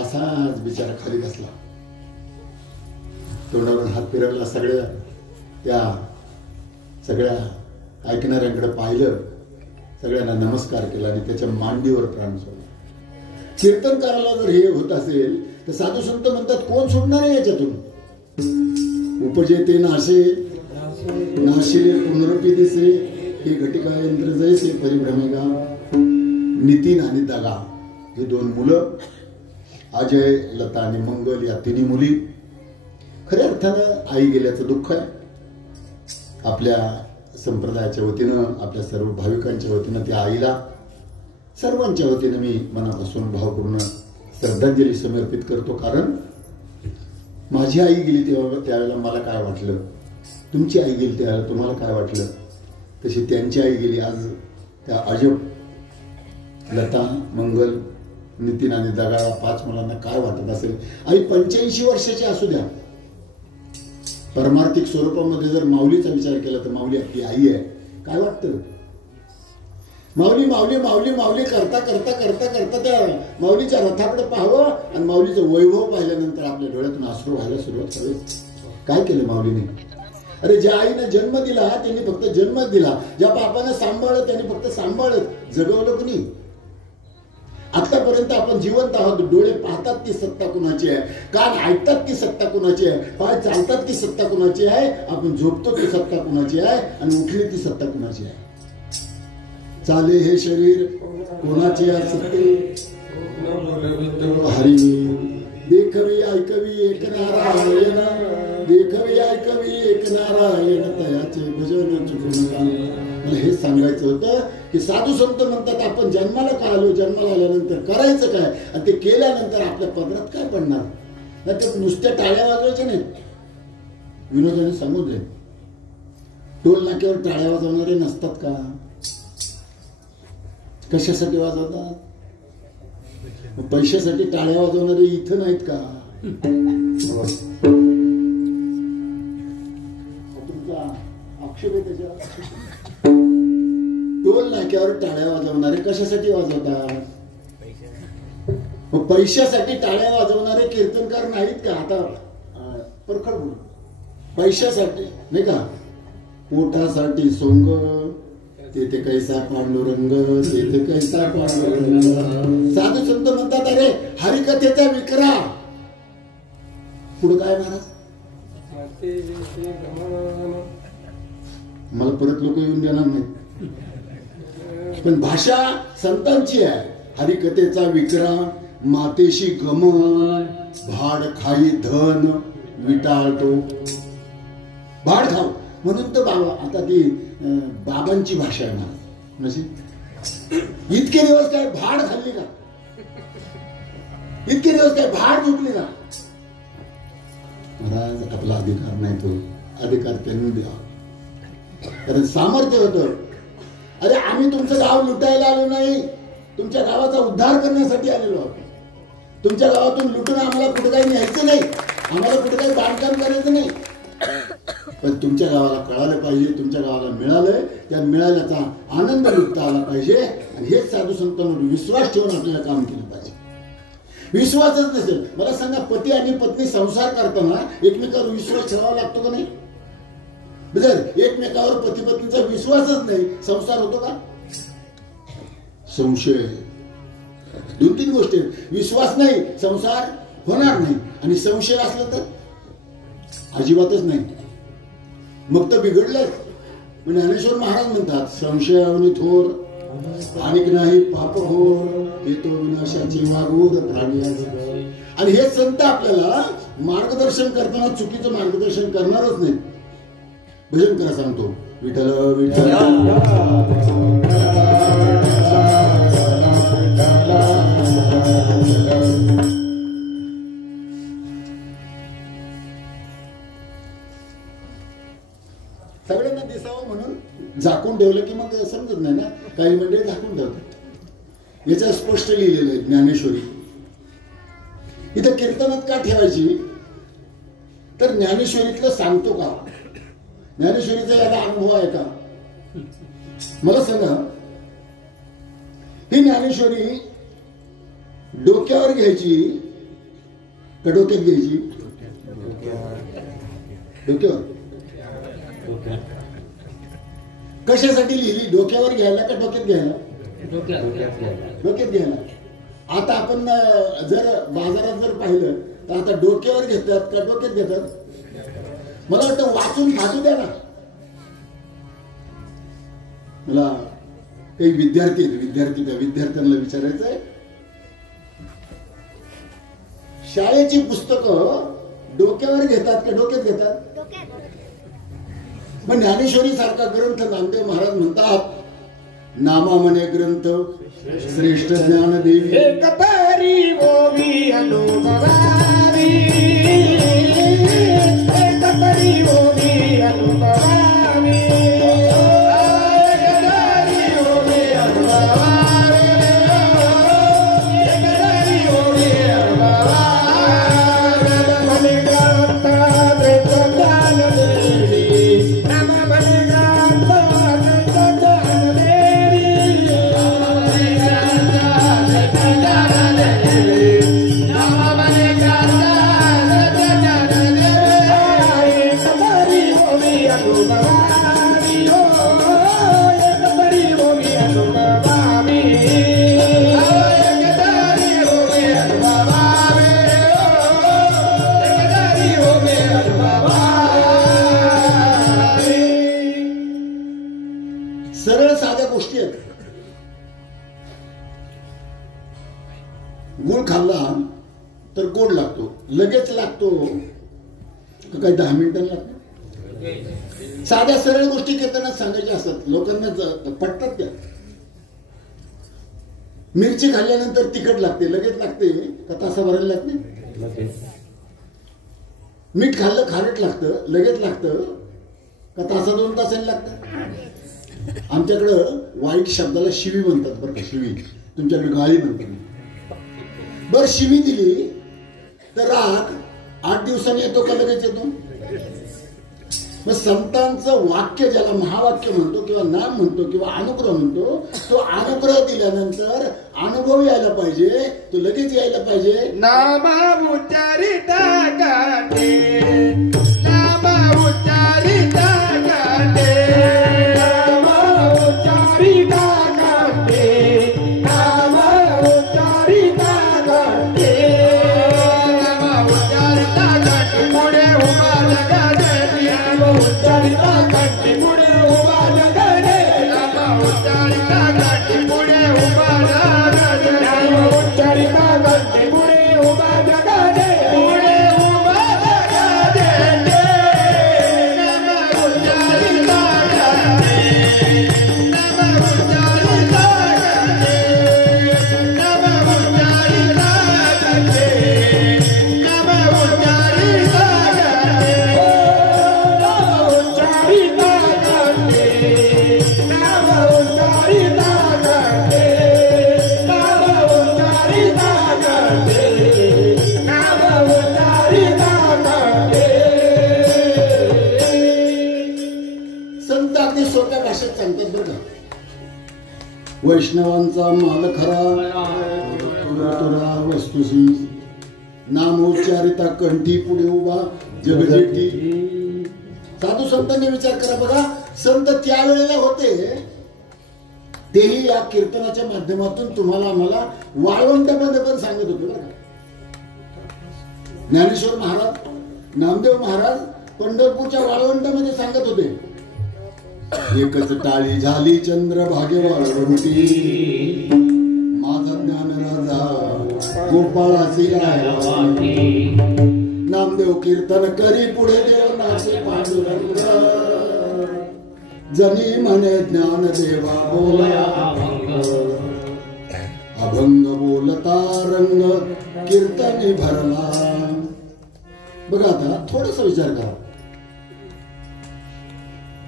असाच बिचारा खाली बसला. तोंडावर हात फिरवला. सगळ्या ऐकणाऱ्यांकडे पाहिलं. सगळ्यांना नमस्कार केला आणि त्याच्या मांडीवर प्राण सोडला. कीर्तनकाराला जर हे होत असेल तर साधू संत म्हणतात कोण सोडणार आहे याच्यातून. उपजेते नाशे नाशिले पुनरपी दिसे हे घटिका यंत्र जैसे परिभ्रमेगा. नितीन आणि दगा हे 2 मुलं, अजय, लता आणि मंगल या 3 मुली. खऱ्या अर्थानं आई गेल्याचं दुःख आहे. आपल्या संप्रदायाच्या वतीनं, आपल्या सर्व भाविकांच्या वतीनं त्या आईला सर्वांच्या वतीनं मी मनापासून भावपूर्ण श्रद्धांजली समर्पित करतो. कारण माझी आई गेली त्यावेळेला मला काय वाटलं, तुमची आई गेली त्यावेळेला तुम्हाला काय वाटलं, तशी त्यांची आई गेली आज त्या अजब, लता, मंगल, नितीन आणि दगाळा 5 मुलांना काय वाटत असेल. आई 85 वर्षाची असू द्या, परमार्थिक स्वरूपामध्ये जर माऊलीचा विचार केला तर माऊली आपली आई आहे. काय वाटतं, माऊली माऊली माऊली माऊली करता करता करता करता त्या माऊलीच्या रथाकडे पाहावं आणि माऊलीचं वैभव पाहिल्यानंतर आपल्या डोळ्यातून अश्रू व्हायला सुरुवात करावी. काय केलं माऊलीने. अरे ज्या आईने जन्म दिला त्यांनी फक्त जन्मच दिला. ज्या बापाने सांभाळलं त्यांनी फक्त सांभाळत, जगवलं कुणी. आतापर्यंत आपण जिवंत आहोत. डोळे पाहतात ती सत्ता कुणाची आहे, कान ऐकतात ती सत्ता कुणाची आहे, पाय चालतात ती सत्ता कुणाची आहे, आपण झोपतो ती सत्ता कुणाची आहे आणि उठली ती सत्ता कुणाची आहे. चाले हे शरीर कोणाचे असते हरी. देखवी ऐकवी एक नारायण, देखवी ऐकवी एक नारायण, तयाचे भजन चुकून. मला हे सांगायचं होतं की साधू संत म्हणतात आपण जन्माला का आलो, जन्माला आल्यानंतर करायचं काय आणि ते केल्यानंतर आपल्या पदरात काय पडणार. नाही ते नुसत्या टाळ्या वाजवायच्या नाहीत. विनोदाने सांगू दे, टोल नाक्यावर टाळ्या वाजवणारे नसतात का. कशासाठी वाजवतात. पैशासाठी टाळ्या वाजवणारे इथं नाहीत का. तुमचा आक्षेप आहे त्याच्यावर. टोल नाक्यावर टाळ्या वाजवणारे कशासाठी वाजवतात. पैशासाठी टाळ्या वाजवणारे कीर्तनकार नाहीत का. आता परखड बोल. पैशासाठी नाही का. पोटासाठी सोंग तेथे कैसा पांडुरंग, तेथे कैसा पांडुरंग. साधू संत म्हणतात अरे हरिकथेचा विक्रा. पुढे काय महाराज. मला परत लोक येऊन देणार नाही. पण भाषा संतांची आहे. हरिकथेचा विक्रा, मातेशी गमन, भाड खाई धन विटाळतो. भाड खाऊ म्हणून तर बाबा. आता ती बाबांची भाषा आहे महाराज. इतके दिवस काय भाड खाल्ली का. इतके दिवस काय भाड झुकली का. महाराज आपला अधिकार नाही. तो अधिकार त्यांनी द्यावा. कारण सामर्थ्य होतं. अरे आम्ही तुमचं गाव लुटायला आलो नाही, तुमच्या गावाचा उद्धार करण्यासाठी आलेलो आहोत. तुमच्या गावातून लुटून आम्हाला कुठे काही न्यायचं नाही, आम्हाला कुठे काही बांधकाम करायचं नाही. पण तुमच्या गावाला कळालं पाहिजे, तुमच्या गावाला मिळालंय, त्या मिळाल्याचा आनंद लुटता आला पाहिजे. आणि हेच साधू संतांवर विश्वास ठेवून आपल्याला काम केलं पाहिजे. विश्वासच नसेल, मला सांगा पती आणि पत्नी संसार करताना एकमेकावर विश्वास ठेवावा लागतो का नाही. जर एकमेकावर पती पत्नीचा विश्वासच नाही, संसार होतो का. संशय. 2-3 गोष्टी. विश्वास नाही, संसार होणार नाही. आणि संशय असला तर अजिबातच नाही, मग तर बिघडलंच. ज्ञानेश्वर महाराज म्हणतात संशयावनी थोर अनेक नाही पाप होर येतो विनाशाची वागूर प्राणी. आणि हे संत आपल्याला मार्गदर्शन करताना चुकीचं मार्गदर्शन करणारच नाही. भजन करा सांगतो, विठ्ठल विठ्ठल सगळ्यांना दिसावं म्हणून झाकून ठेवलं की मग समजत नाही ना. काही मंडळी झाकून ठेवतात. याच्या स्पष्ट लिहिलेलं आहे ज्ञानेश्वरी. इथं कीर्तनात का ठेवायची तर ज्ञानेश्वरीतलं सांगतो का, ज्ञानेश्वरीचा याला अनुभव आहे का मला सांगा. ही ज्ञानेश्वरी डोक्यावर घ्यायची का डोक्यात घ्यायची? डोक्यावर. कशासाठी लिहिली? डोक्यावर घ्यायला का डोक्यात घ्यायला? डोक्यात घ्यायला. आता आपण जर बाजारात जर पाहिलं तर आता डोक्यावर घेतात का डोक्यात घेतात? मला वाटतं वाचून फाटू द्या ना. मला काही विद्यार्थी त्या विद्यार्थ्यांना विचारायचं आहे, शाळेची पुस्तकं डोक्यावर घेतात का डोक्यात घेतात? मग ज्ञानेश्वरी सारखा ग्रंथ नामदेव महाराज म्हणतात नामा म्हणे ग्रंथ श्रेष्ठ ज्ञानदेवी एकतरी ओवी अनुभवावी, एकतरी ओवी अनुभवावी, एकतरी ओवी अनुभवावी, एकतरी ओवी अनुभवावी. म्हणे ग्रंथ श्रेष्ठ ज्ञानदेवी, नाम म्हणे ग्रंथ श्रेष्ठ ज्ञानदेवी, सरळ साध्या गोष्टी आहेत. गुळ खाल्ला तर गोड लागतो, लगेच लागतो का काही 10 मिनिटं लागतो? साध्या सरळ गोष्टी कीर्तनात सांगायच्या असतात, लोकांना पटतात त्या. मिरची खाल्ल्यानंतर तिखट लागते, लगेच लागते का तासाभराला लागते? मीठ खाल्लं खारट लागतं, लगेच लागतं का तासा 2 तासांनी लागतं? आमच्याकडं वाईट शब्दाला शिवी म्हणतात बरं का, शिवी. तुमच्याकडे गाळी म्हणतात. बर शिवी दिली तर राग 8 दिवसांनी येतो का लगेच येतो? मग संतांचं वाक्य ज्याला महावाक्य म्हणतो किंवा नाम म्हणतो किंवा अनुग्रह म्हणतो, तो अनुग्रह दिल्यानंतर अनुभव यायला पाहिजे, तो लगेच यायला पाहिजे. नामा उच्चारिता गाते, नामा उच्चारिता गाते, नामा उच्चारिता गाते, नामा उच्चारिता गाते, नामा उच्चारिता गाते, पुढे उभा जगाते, नामा उच्चारिता गाते, पुढे उभा जगाते, नामा उच्चारिता गाते, पुढे उभा जगाते, नामा उच्चारिता गाते, पुढे उभा जगाते, पुढे उभा जगाते, नामा उच्चारिता गाते, नामा उच्चारिता गाते, नामा उच्चारिता गाते, नामा उच्चारिता गाते, नामा उच्चारिता गाते, नामा उच्चारिता गाते, नामा उच्चारिता गाते, नामा उच्चारिता गाते. संत अगदी सोप्या भाषेत सांगतात बरं का. वैष्णवांचा माल खरा तुरा वस्तुसी, नाम उच्चारिता कंठी पुढे उभा जगजेठी. साधू संतांनी विचार करा बघा, संत त्यावेळेला होते तेही या कीर्तनाच्या माध्यमातून तुम्हाला आम्हाला वाळवंटामध्ये पण सांगत होते बरं का. ज्ञानेश्वर महाराज, नामदेव महाराज पंढरपूरच्या वाळवंटामध्ये सांगत होते, एकच टाळी झाली चंद्र भागे वाळवंटी, माझा ज्ञान राजा गोपाळासी नामदेव कीर्तन करी पुढे देव नाचे पांडुरंग, जनी म्हणे ज्ञान देवा बोला अभंग बोलता रंग कीर्तनी भरला. बघा आता थोडासा विचार करा,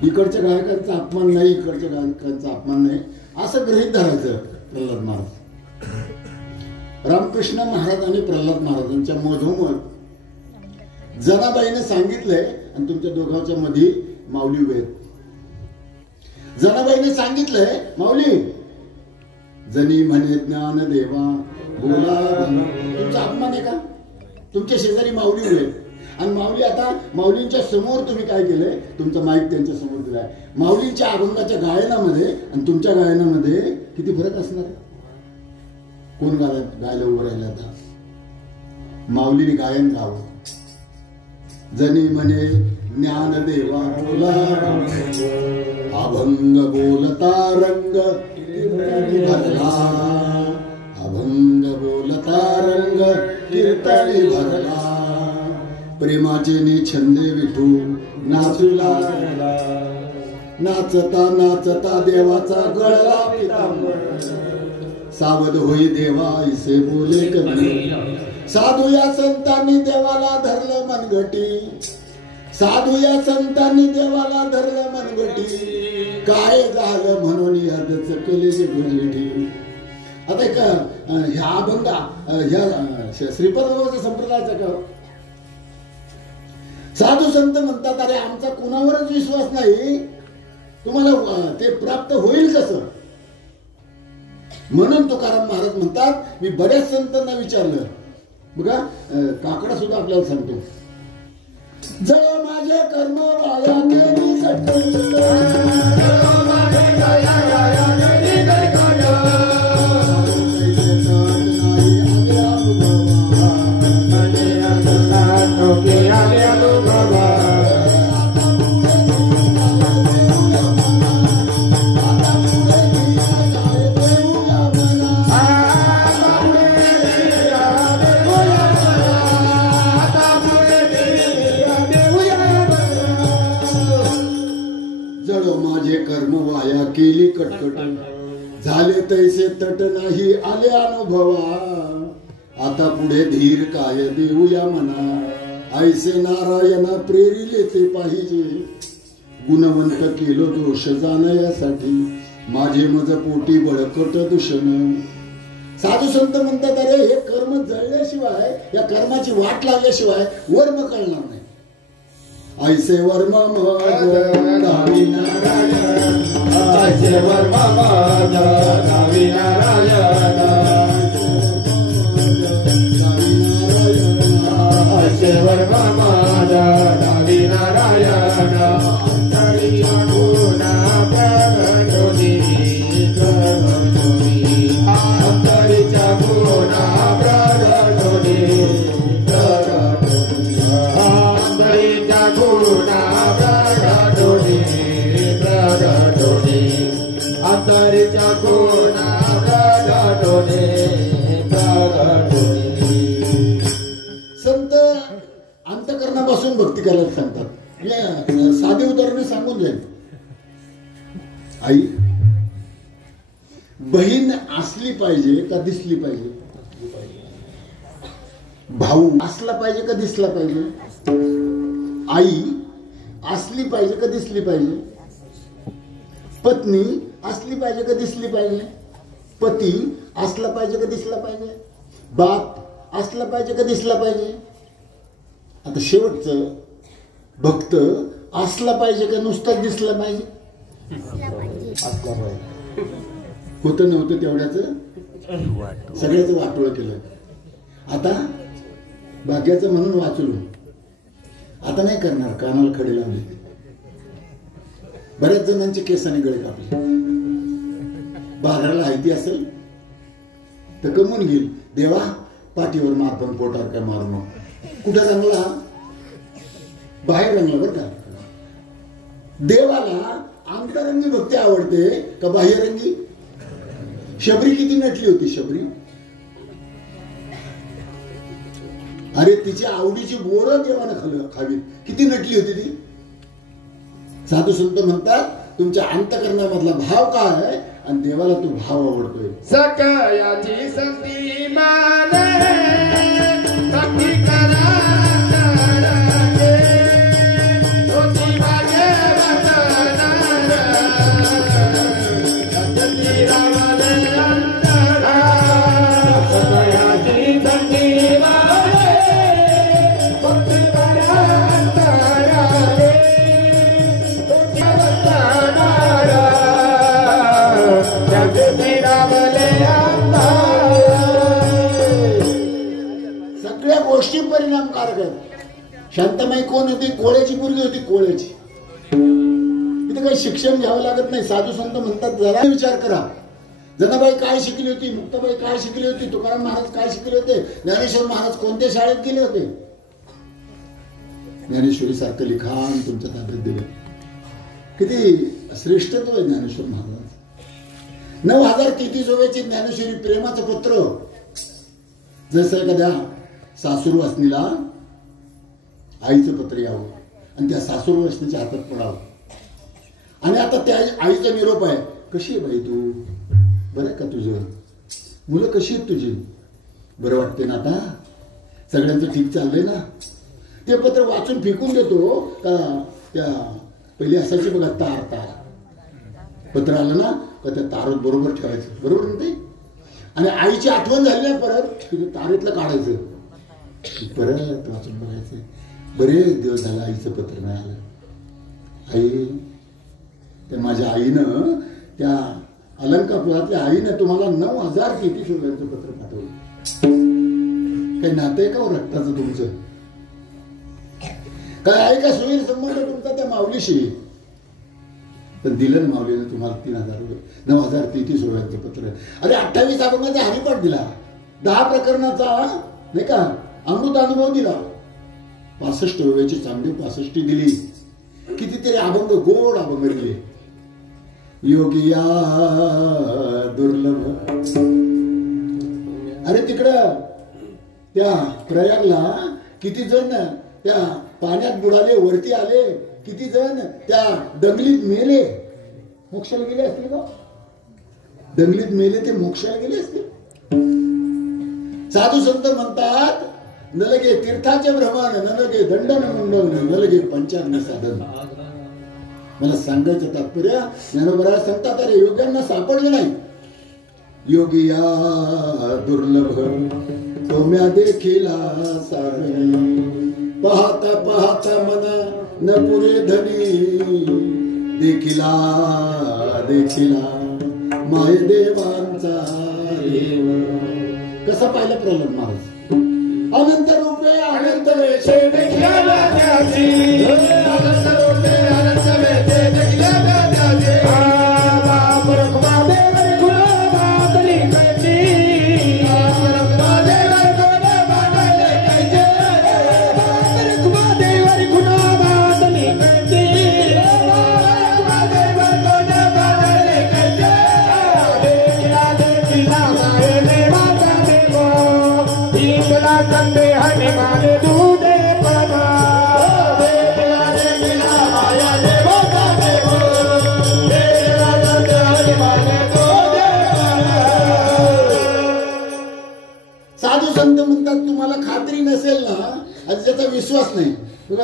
इकडच्या गायकांचा अपमान नाही, इकडच्या गायकांचा अपमान नाही असं गृहीत धरायचं. प्रल्हाद महाराज, रामकृष्ण महाराज आणि प्रल्हाद महाराजांच्या मधोमध जनाबाईने सांगितलंय आणि तुमच्या दोघांच्या मध्ये माऊली उभे आहेत. जनाबाईने सांगितलंय, माऊली जनी म्हणे ज्ञान देवा बोला. तुमचा अपमान आहे का? तुमच्या शेजारी माऊली उभे आणि माऊली, आता माऊलींच्या समोर तुम्ही काय केलंय, तुमचा माईक त्यांच्या समोर दिलाय. माऊलींच्या अभंगाच्या गायनामध्ये आणि तुमच्या गायनामध्ये किती फरक असणार? कोण गायला उभं राहिलं? आता माऊलीने गायन गावं, जनी म्हणे ज्ञान देवा बोला अभंग बोलता रंग भरला, अभंग बोलता रंग कीर्तनी भरला, प्रेमाचे ने छंदे विठू नाचू लागला, नाचता नाचता देवाचा गळला पितांबर, सावध होई देवा ऐसे बोले कबीर, साधू या संतांनी देवाला धरलं मनगटी, साधू या संतांनी देवाला धरलं मनगटी, काय झालं म्हणून यादच कलेची गुजटी. आता एक ह्या अभंग ह्या श्रीपाद संप्रदायाचा का साधू संत म्हणतात, अरे आमचा कुणावरच विश्वास नाही, तुम्हाला ते प्राप्त होईल कसं? म्हणून तुकाराम महाराज म्हणतात, मी बऱ्याच संतांना विचारलं. बघा काकडा सुद्धा आपल्याला सांगतो, जळ माझे कर्म वाया केली केली कटकट, झाले तैसे तट नाही आले अनुभवा, आता पुढे धीर काय देऊया मना, ऐसे नारायणा प्रेरिले ते पाहिजे, गुणवंत केलो दोष जाणयासाठी, माझे मज पोटी बळकट दूषण. साधू संत म्हणतात, अरे हे कर्म जळल्याशिवाय, या कर्माची वाट लागल्याशिवाय वर्म कळणार नाही. ऐसे वर्म मज गावी नारायण, ऐसे वर्म मज गावी नारायण, ऐसे वर्म मज गावी नारायण, अंतरिया गुणा प्रगटोनी प्रगटोनी, अंतरिया गुणा प्रगटोनी प्रगटोनी, अंतरिया गुणा प्रगटोनी प्रगटोनी, अंतरिया गुणा प्रगटोनी प्रगटोनी. संत अंतकरणापासून भक्ती करायला सांगतात. साधे उदाहरण सांगून जाईल. आई, बहीण असली पाहिजे का दिसली पाहिजे? भाऊ असला पाहिजे का दिसला पाहिजे? आई असली पाहिजे का दिसली पाहिजे? पत्नी असली पाहिजे का दिसली पाहिजे? पती असला पाहिजे का दिसला पाहिजे? बाप असला पाहिजे का दिसला पाहिजे? आता शेवटचं, भक्त असला पाहिजे का नुसताच दिसला पाहिजे? असला पाहिजे. होतं नव्हतं तेवढ्याच सगळ्याच वाटोळ केलं. आता भाग्याचं म्हणून वाचलो, आता नाही करणार. कानाला खडे लावले, बऱ्याच जणांचे केसाने गळे कापले. बाजाराला हायती असेल तर कमवून घेईल. देवा पाठीवर मारपण, पोटावर काय मारू नको. कुठं रंगला? बाहेर रंगला बरं का. देवाला अंतरंगी भक्ती आवडते का बाह्यरंगी? शबरी किती नटली होती शबरी? अरे तिची आवडीची बोरं देवानं खावी, किती नटली होती ती. साधू संत म्हणतात तुमच्या अंतकरणामधला भाव काय आहे आणि देवाला तो भाव आवडतोय. सकयाची संती मान भक्ती करा सगळ्या गोष्टी परिणामकारक आहेत. शांताबाई कोण होती? कोळ्याची मुलगी होती, कोळ्याची. इथे काही शिक्षण घ्यावं लागत नाही. साधू संत म्हणतात जरा विचार करा. जनाबाई काय शिकली होती? मुक्ताबाई काय शिकली होती? तुकाराम महाराज काय शिकले होते? ज्ञानेश्वर महाराज कोणत्या शाळेत गेले होते? ज्ञानेश्वरी सारखं लिखाण तुमच्या ताब्यात दिलं. किती श्रेष्ठत्व आहे ज्ञानेश्वर महाराज. 9033 ओव्याची ज्ञानेश्वरी प्रेमाचं पत्र. जसं एखाद्या सासूर वासनीला आईचं पत्र यावं आणि त्या सासूर वासनीच्या हातात पडावं. आणि आता त्या आईचा निरोप आहे, कशी आहे बाई तू? बरं का तुझं? मुलं कशी आहेत तुझी? बरं वाटते ना आता? सगळ्यांचं ठीक चाललंय ना? ते पत्र वाचून फेकून देतो का त्या पहिली असायची बघा तार तार. पत्र आलं ना का त्या तारत बरोबर ठेवायचं, बरोबर ना ते? आणि आईची आठवण झाली ना परत तारेतलं काढायचं, परत वाचून बघायचं. बरेच दिवस झाला आईचं पत्र नाही आलं. आई, त्या माझ्या आईनं, त्या अलंकापुरातल्या आईनं तुम्हाला 9033 ओव्यांचं पत्र पाठवलं. काही नातं आहे का हो रक्ताचं तुमचं? काय आहे का सुवीर संबंध तुमचा त्या माऊलीशी? पण दिलं माऊलीनं तुम्हाला 9033 ओव्यांचं पत्र. अरे 28 अभंगाचा हरिपाठ दिला, 10 प्रकरणाचा नाही का अमृत अनुभव दिला, 65 ओव्याची चांगली 65 दिली, कितीतरी अभंग गोड अभंग दिले. योगिया दुर्लभ. अरे तिकडं त्या प्रयागला किती जण त्या पाण्यात बुडाले, वरती आले, किती जण त्या दंगलीत मेले. मोक्षाला गेले असतील का? दंगलीत मेले ते मोक्षाला गेले असतील. साधू संत म्हणतात न लगे तीर्थाचे भ्रमण, न लगे दंडन मुंडन, न लगे पंचाग्नी साधन. मला सांगायचं तात्पर्य ज्ञानोबा सांगतात अरे योग्यांना सापडलं नाही. योगिया दुर्लभ तोम्या देखिला साधनी, पाहता पाहता मना न पुरे धनी, देखिला देखिला माय देवांचा देव. कसा पाहिला प्रल्हाद महाराज? अनंत रूपे अनंत वेशे देखिला त्याची, अनंत रूपे अनंत वेशे देखिला त्याची. बाप रखमा देव गुरु बादली कैची, बाप रखमा देव गुरु बादली कैची, बाप रखमा देव गुरु बादली कैची, बाप रखमा देव गुरु बादली कैची. देखिला देखिला माय देवाचा देव, दीपला कंदे हनी माने दूधे पमा. देखिला देखिला माया देवाचा देव, देखिला कंदे हनी माने दूधे पमा. साधू संत म्हणतात तुम्हाला खात्री नसेल ना, आणि त्याचा विश्वास नाही. तुला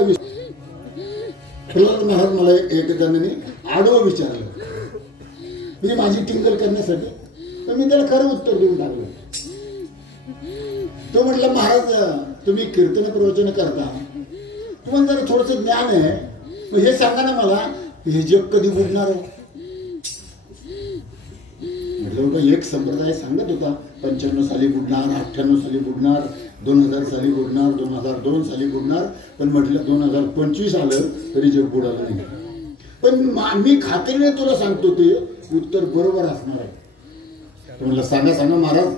प्रल्हाद महाराज मला एक जणांनी आडवं विचारलं, म्हणजे माझी टिंगल करण्यासाठी, तर मी त्याला खरं उत्तर देऊन टाकलं. तो म्हटलं महाराज तुम्ही कीर्तन प्रवचन करता, तुम्हाला जरा थोडस ज्ञान आहे, हे सांगा ना मला, हे जग कधी बुडणार आहे? म्हटलं होतं एक संप्रदाय सांगत होता 95 साली बुडणार, 98 साली बुडणार, 2000 साली बुडणार, 2002 साली बुडणार. पण म्हटलं 2025 आलं तरी जग बुडालं नाही. पण मी खात्रीने तुला सांगतो ते उत्तर बरोबर असणार आहे. म्हणलं सांगा सांगा महाराज,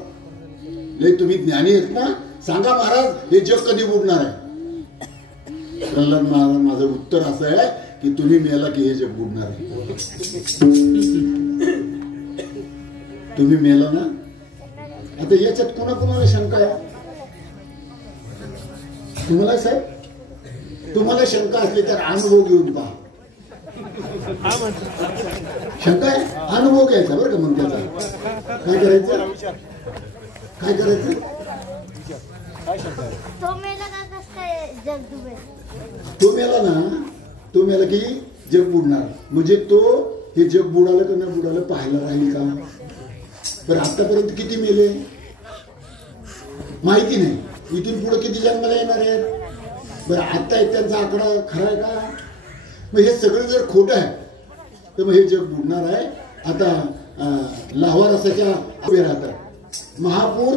लय तुम्ही ज्ञानी आहेत ना, सांगा महाराज हे जग कधी बुडणार आहे? प्रल्हाद महाराज माझं उत्तर असं आहे की तुम्ही मेला की हे जग बुडणार आहे. तुम्ही मेला ना. आता याच्यात कोणाकोणाला शंका आहे तुम्हाला साहेब? तुम्हाला शंका असली तर अनुभव घेऊन पहा. शंका आहे अनुभव घ्यायचा बरं का. मग त्याचा काय करायचं काय करायचं? तो मेला ना. तो मेला की जग बुडणार. म्हणजे तो हे जग बुडालं का नाही बुडालं पाहायला राहील का? बरं आतापर्यंत किती मेले माहिती नाही. इथून पुढे किती जन्माला येणार आहेत? बरं आता एक त्यांचा आकडा खरा आहे का? मग हे सगळं जर खोटं आहे तर मग हे जग बुडणार आहे. आता लाहोर रसाच्या उभे राहतात. महापूर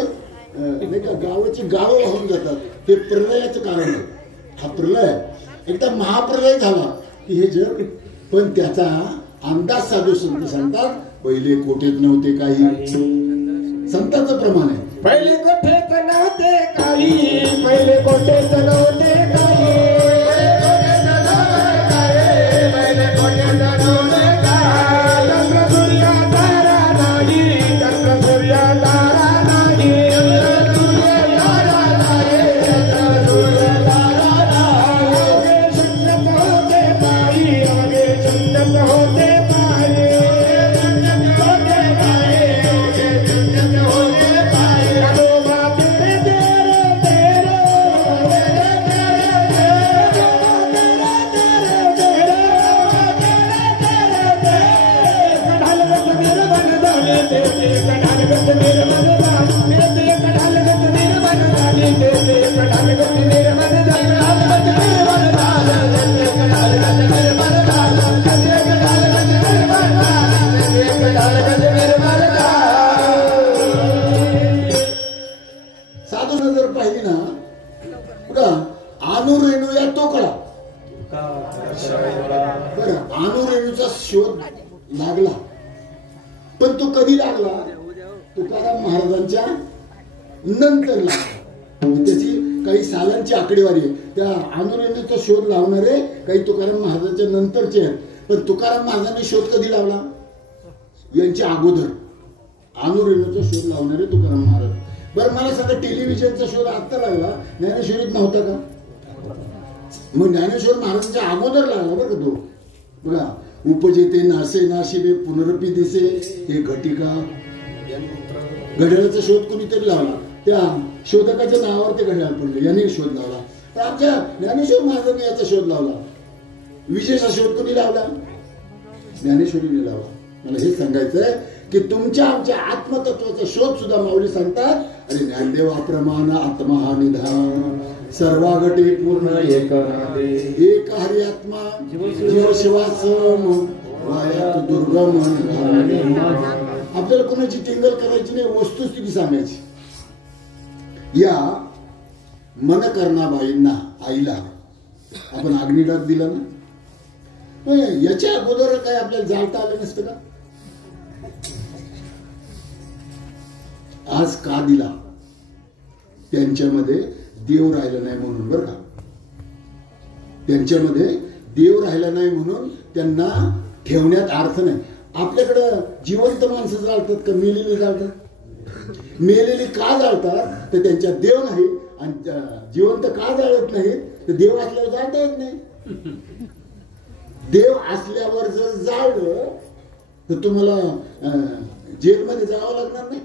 नाही का गावाची गावं वाहून जातात. हे प्रलयाचं कारण आहे. हा प्रलय एकदा महाप्रलय झाला की हे जग. पण त्याचा अंदाज साधू संत सांगतात पहिले कोठेच नव्हते काही. संतांचं प्रमाण आहे. पहिले कोठेच नव्हते काही. पहिले कोठेच नव्हते काही. पहिले कोठेच नव्हते काही. चंद्र सूर्य तारा नाही. चंद्र सूर्य तारा नाही. चंद्र सूर्य तारा नाही. चंद्र सूर्य तारा नाही. शून्यच होते पायी. अवघे शून्यच होते पायी. साधून जर पाहिली ना बघा अनुरेणू या टोकळा. बरं अनुरेणूचा शोध लागला. पण तो कधी लागला? तुकाराम महाराजांच्या नंतर लागला. त्याची काही सालांची आकडेवारी आहे. त्या अनुरेणूचा शोध लावणारे काही तुकाराम महाराजांच्या नंतरचे आहेत. पण तुकाराम महाराजांनी शोध कधी लावला? यांच्या अगोदर अनुरेणूचा शोध लावणारे तुकाराम महाराज. बरं मला सांगा टेलिव्हिजनचा शोध आत्ता लागला ज्ञानेश्वरीत नव्हता का? मग ज्ञानेश्वर महाराजांच्या अगोदर लागला बरं का तो. बघा उपजेते नासे नाशिबे पुनरपी दिसे हे घटिका. घड्याळाचा शोध कोणीतरी लावला. त्या शोधकाच्या नावावर ते घड्याळ पडले. याने शोध लावला. तर आमच्या ज्ञानेश्वर महाराजांनी याचा शोध लावला. विशेष शोध कोणी लावला? ज्ञानेश्वरीने लावला. मला हे सांगायचं आहे की तुमच्या आमच्या आत्मतत्वाचा शोध सुद्धा माऊली सांगतात. अरे ज्ञानदेवा प्रमाण आत्मा हा निधान सर्वागटे पूर्ण एक हरी आत्मा जीव शिवासम वायात दुर्गम. आपल्याला कोणाची टिंगल करायची नाही. वस्तुस्थिती सांगायची. या मनकर्णाबाईंना आईला आपण अग्निडाग दिला ना. याच्या अगोदर काय आपल्याला जाळता आलं नसतं का? आज का दिला? त्यांच्यामध्ये देव राहिला नाही म्हणून. बरं का त्यांच्यामध्ये देव राहिला नाही म्हणून त्यांना ठेवण्यात अर्थ नाही. आपल्याकडं जिवंत माणसं जाळतात का मेलेली जाळतात? मेलेली का जाळतात तर त्यांच्यात देव नाही. आणि जिवंत का जाळत नाही तर देव असल्यावर जाळता येत नाही. देव असल्यावर जर जाळलं तर तुम्हाला जेलमध्ये जावं लागणार नाही.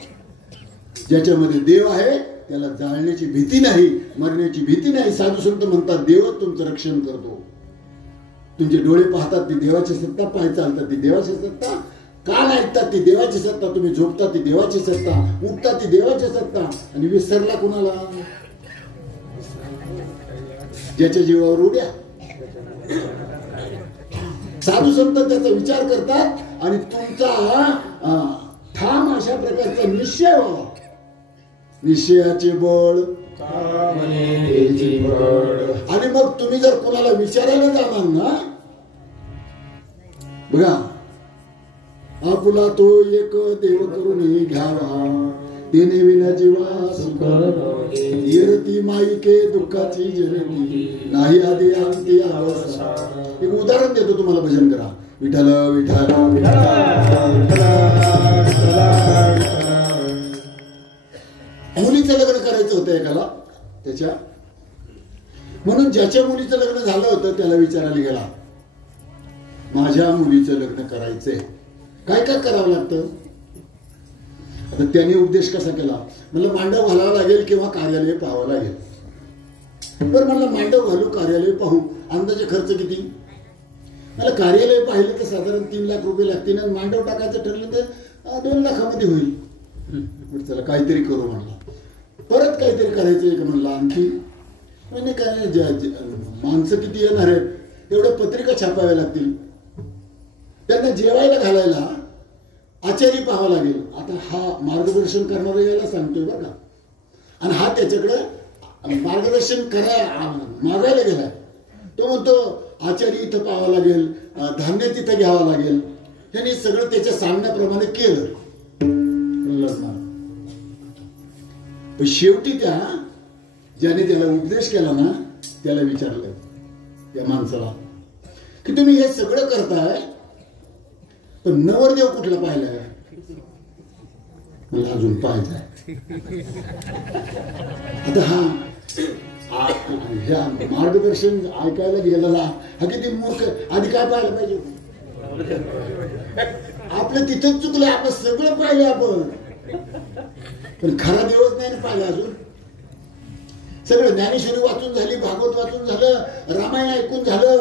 ज्याच्यामध्ये देव आहे त्याला जाळण्याची भीती नाही, मरण्याची भीती नाही. साधू संत म्हणतात देवच तुमचं रक्षण करतो. तुमचे डोळे पाहतात ती देवाची सत्ता, पाय चालतात ती देवाची सत्ता, कान ऐकतात ती देवाची सत्ता, तुम्ही झोपता ती देवाची सत्ता, उठता ती देवाची सत्ता. आणि विसरला कुणाला? ज्याच्या जीवावर उड्या. साधू संत त्याचा विचार करतात आणि तुमचा ठाम अशा प्रकारचा निश्चय व्हावा. निश्चयाचे बळ आणि मग तुम्ही जर कोणाला विचारायला जाणार ना, बघा आपुला तो एक देव करून घ्यावा तिने विना जीवा सुख येरती माईके दुःखाची जरती नाही आधी अंती अवस्था. एक उदाहरण देतो तुम्हाला, भजन करा. विठ्ठल विठ्ठल मुलीचं लग्न करायचं होतं एकाला त्याच्या, म्हणून ज्याच्या मुलीचं लग्न झालं होतं त्याला विचारायला गेला, माझ्या मुलीचं लग्न करायचंय, काय काय करावं लागतं. आता त्याने उपदेश कसा केला, म्हणलं मांडव घालावं लागेल किंवा कार्यालय पाहावं लागेल. बरं म्हणलं मांडव घालू कार्यालय पाहू, अंदाजे खर्च किती. मला कार्यालय पाहिलं तर साधारण 3 लाख रुपये लागतील आणि मांडव टाकायचं ठरलं तर 2 लाखामध्ये होईल. चला काहीतरी करू म्हणला. परत काहीतरी करायचं एक म्हणला आणखी, म्हणजे काय माणसं किती येणार आहेत, एवढ्या पत्रिका छापाव्या लागतील, त्यांना जेवायला घालायला आचारी पाहावं लागेल. आता हा मार्गदर्शन करणारा याला सांगतोय बरं का, आणि हा त्याच्याकडे मार्गदर्शन मागायला गेलाय. तो म्हणतो आचारी इथं पाहावं लागेल, धान्य तिथं घ्यावं लागेल. ह्याने सगळं त्याच्या सांगण्याप्रमाणे केलं. पण शेवटी त्या ज्याने त्याला उपदेश केला ना त्याला विचारलं या माणसाला की तुम्ही हे सगळं करताय पण नवरदेव कुठला पाहिलाय. मला अजून पाहायचंय. आता ह्या मार्गदर्शन ऐकायला गेलेला हा किती मूर्ख. आधी काय पाहायला पाहिजे, आपलं तिथंच चुकलं, आपलं सगळं पाहिलं आपण, पण खरा दिवस नाही ना पाहिला अजून. सगळं ज्ञानेश्वरी वाचून झाली, भागवत वाचून झालं, रामायण ऐकून झालं,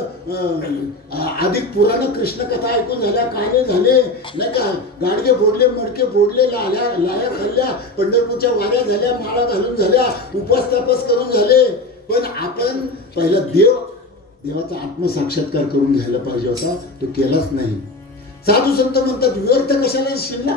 अधिक पुराण कृष्ण कथा ऐकून झाल्या, काने झाले नाही का, गाडगे फोडले, मडके फोडले, लाया खाल्ल्या, पंढरपूरच्या वाऱ्या झाल्या, माळा घालून झाल्या, उपास तापास करून झाले. पण आपण पहिला देवाचा आत्मसाक्षात्कार करून घ्यायला पाहिजे होता, तो केलाच नाही. साधू संत म्हणतात व्यर्थ कशाला शिरला.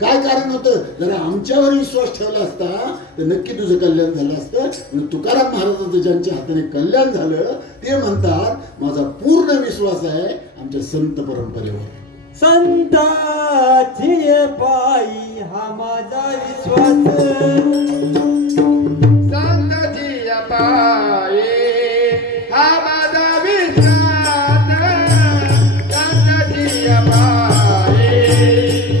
काय कारण होतं, जरा आमच्यावर विश्वास ठेवला असता तर नक्की तुझं कल्याण झालं असतं. तुकाराम महाराजांचं ज्यांच्या हाताने कल्याण झालं ते म्हणतात माझा पूर्ण विश्वास आहे आमच्या संत परंपरेवर. संताची पायी हा माझा विश्वास, संताची पायी हा माझा विश्वास, संताची पायी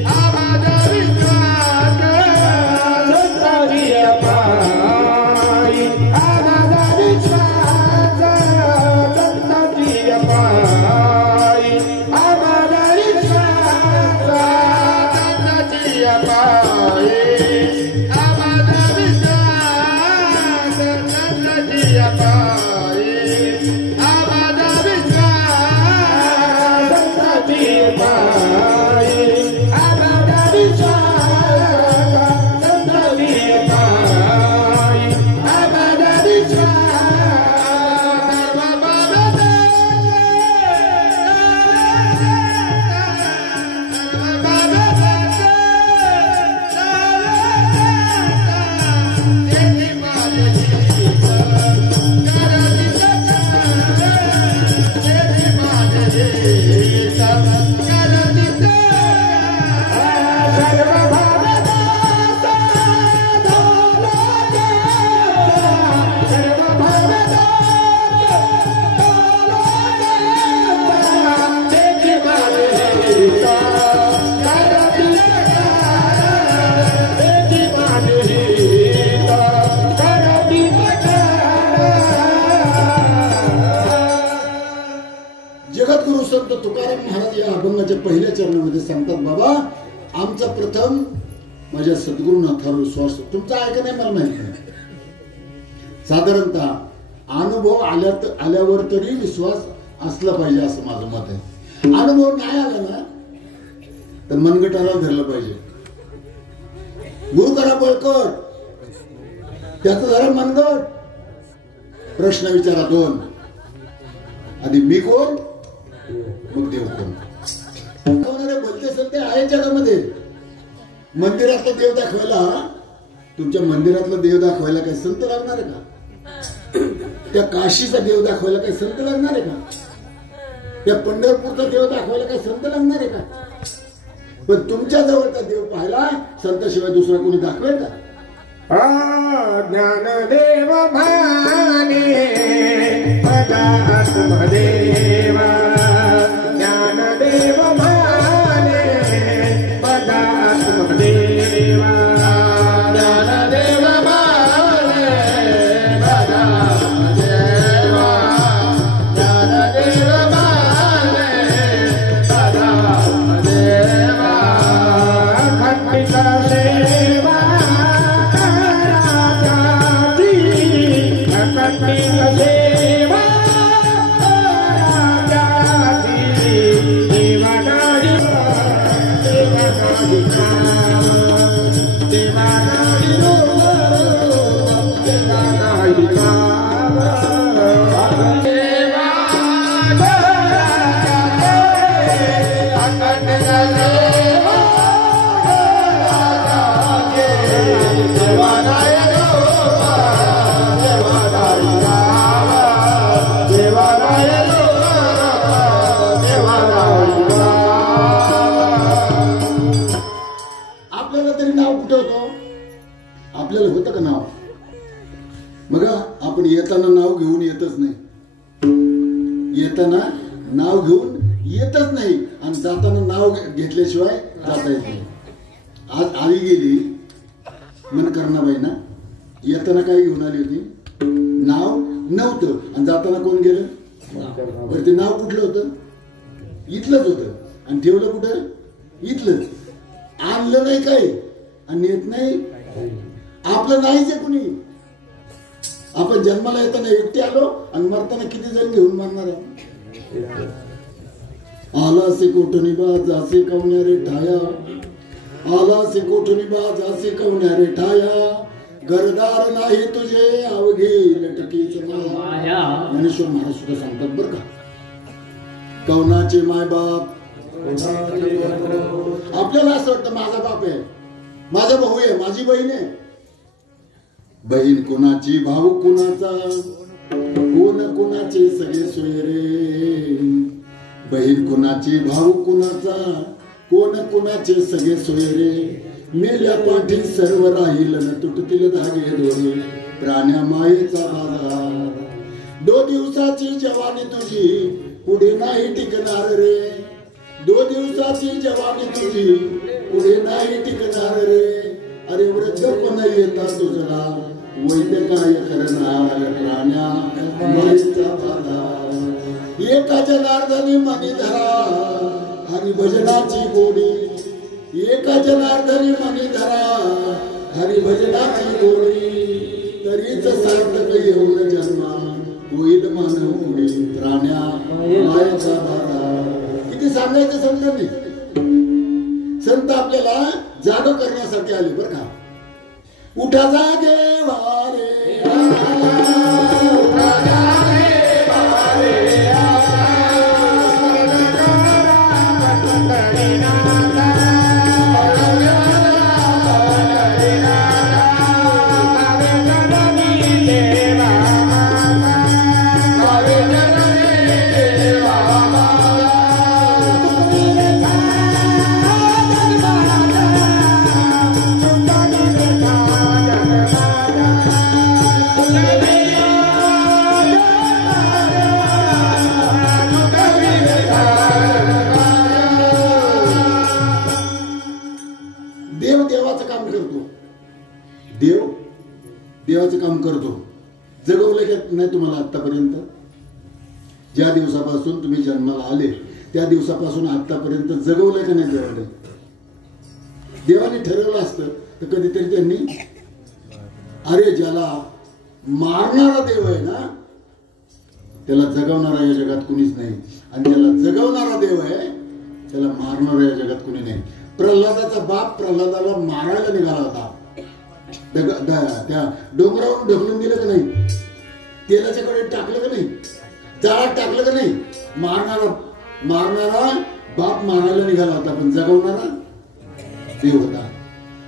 हा माझा विश्वास, संताची पायी हा माझा विश्वास, संताची पायी हा माझा विश्वास, संताची पायी हा माझा विश्वास, संताची पायी हा माझा विश्वास, संताची पायी हा माझा विश्वास, संताची पायी हा माझा जगद्गुरु संत तुकाराम महाराज या अभंगाच्या पहिल्या चरणामध्ये सांगतात, बाबा आमचा प्रथम माझ्या सद्गुरूंना फार विश्वास, तुमचा आहे का नाही मला माहित नाही, साधारणतः अनुभव आल्यावर तरी विश्वास असला पाहिजे असं माझं मत आहे. अनुभव नाही आला ना तर मनगटाला धरलं पाहिजे. गुरु करा बळकट, त्याचं जरा मनगट. प्रश्न विचारा 2, आधी मी कोण मग देव कोण. बोलते सत्य आहे जगामध्ये. मंदिरातला देव दाखवायला, तुमच्या मंदिरातला देव दाखवायला काही संत लागणार आहे का? त्या काशीचा देव दाखवायला काही संत लागणार आहे का? त्या पंढरपूरचा देव दाखवायला काही संत लागणार आहे का? पण तुमच्या जवळचा देव पाहिला संताशिवाय दुसरा कोणी दाखवेल का? ज्ञानदेव भाने पदात्मदेवा ज्ञानदेव भाने पदात्मदेवा ज्ञानदेव भाने पदात्मदेवा ज्ञानदेव भाने पदात्मदेवा खंडित सेवा आपल्याला होतं का नाव? बघा आपण येताना नाव घेऊन येतच नाही, येताना नाव घेऊन येतच नाही आणि जाताना नाव घेतल्याशिवाय जाता येत नाही. आज आली गेली मनकर्णाबाई ना, येताना काय घेऊन आली होती? नाव नव्हतं आणि जाताना कोण गेलं? बरं ते नाव कुठलं होतं? इथलंच होतं आणि ठेवलं कुठं? इथलंच. आणलं नाही काय आणि नेत नाही आपलं नाहीच आहे कुणी. आपण जन्माला येताना एकटे आलो आणि मरताना किती जण घेऊन मरणार आहे? आला से कोठणी बाज असे कवण्यारे ठाया, आला से कोठणी बाज असे कवण्यारे ठाया, घरदार नाही तुझे अवघे लटकीच माया. ज्ञानेश्वर महाराज सुद्धा सांगतात बरं का, कवनाचे माय बाप. आपल्याला असं वाटतं माझा बाप आहे, माझा भाऊ आहे, माझी बहीण आहे. बहीण कोणाची, भाऊ कोणाचा, कोण कोणाचे सगळे सोयरे. बहीण कोणाची, भाऊ कोणाचा, कोण कोणाचे सगळे सोयरे. मेल्या पाठी सर्व राहील न तुटतील धागे दोरे, प्राण्या मायेचा बाजार. 2 दिवसाची जवानी तुझी पुढे नाही टिकणार रे, 2 दिवसाची जवानी तुझी पुढे नाही टिकणार रे. अरे वृद्धपणा येता तुझला वैद्य काय करणार, प्राण्या मायेचा बाजार. एका जनार्दनी मनी धरा हरिभजनाची गोडी, एका जनार्दनी मनी धरा हरिभजनाची गोडी. तरीच सार्थक येऊन जन्मा होईल मानव पुढे, प्राण्या मायेचा बाजार. किती सांगायचं समजत नाही. संत आपल्याला जाग करण्यासाठी आले बरं का. उठा जागे वारे, उठा जागे वारे, देवाचं काम करतो. जगवलं का नाही तुम्हाला आतापर्यंत? ज्या दिवसापासून तुम्ही जन्माला आले त्या दिवसापासून आतापर्यंत जगवलं का नाही देवाने? देवाने ठरवलं असतं तर कधीतरी त्यांनी, अरे ज्याला मारणारा देव आहे ना त्याला जगवणारा या जगात कुणीच नाही, आणि ज्याला जगवणारा देव आहे त्याला मारणारा या जगात कुणी नाही. प्रल्हादाचा बाप प्रल्हादाला मारायला निघाला होता, त्या डोंगरावरून ढकलून दिलं का नाही? तेलाच्या कडे टाकलं का नाही? जाळात टाकलं का नाही? मारणारा बाप मारायला निघाला होता, पण जगवणारा देव होता.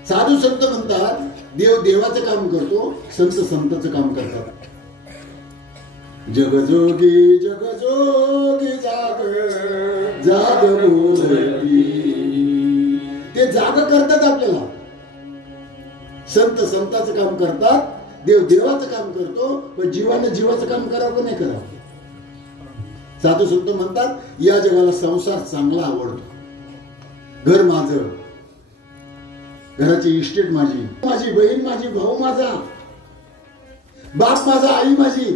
साधू संत म्हणतात देव देवाचं काम करतो, संत संताचं काम करतात. जगजोगी जगजोगी जाग जाग बोलती, करतात आपल्याला. संत संताचं काम करतात, देव देवाचं काम करतो, पण जीवाने जीवाचं काम करावं का नाही करावं. साधू संत म्हणतात या जगाला संसार चांगला आवडतो. घर माझं, घराची इस्टेट माझी, माझी बहीण माझी, भाऊ माझा, बाप माझा, आई माझी,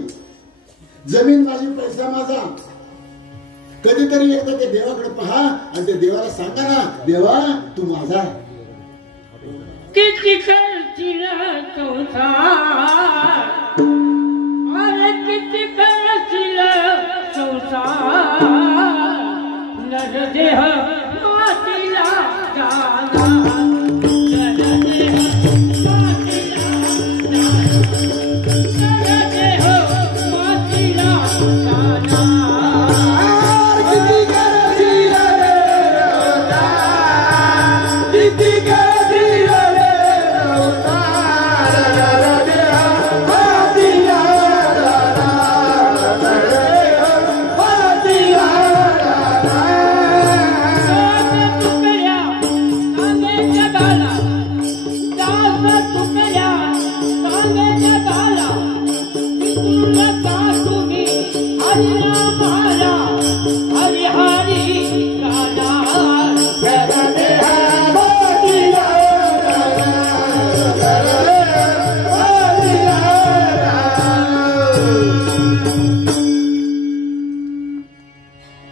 जमीन माझी, पैसा माझा. कधीतरी एकदा ते देवाकडे पहा आणि त्या देवाला सांगा ना, देवा तू माझा आहे. किती करशील संसार, अरे किती करशील संसार, नरदेह मातीला जाणार, नरदेह मातीला जाणार.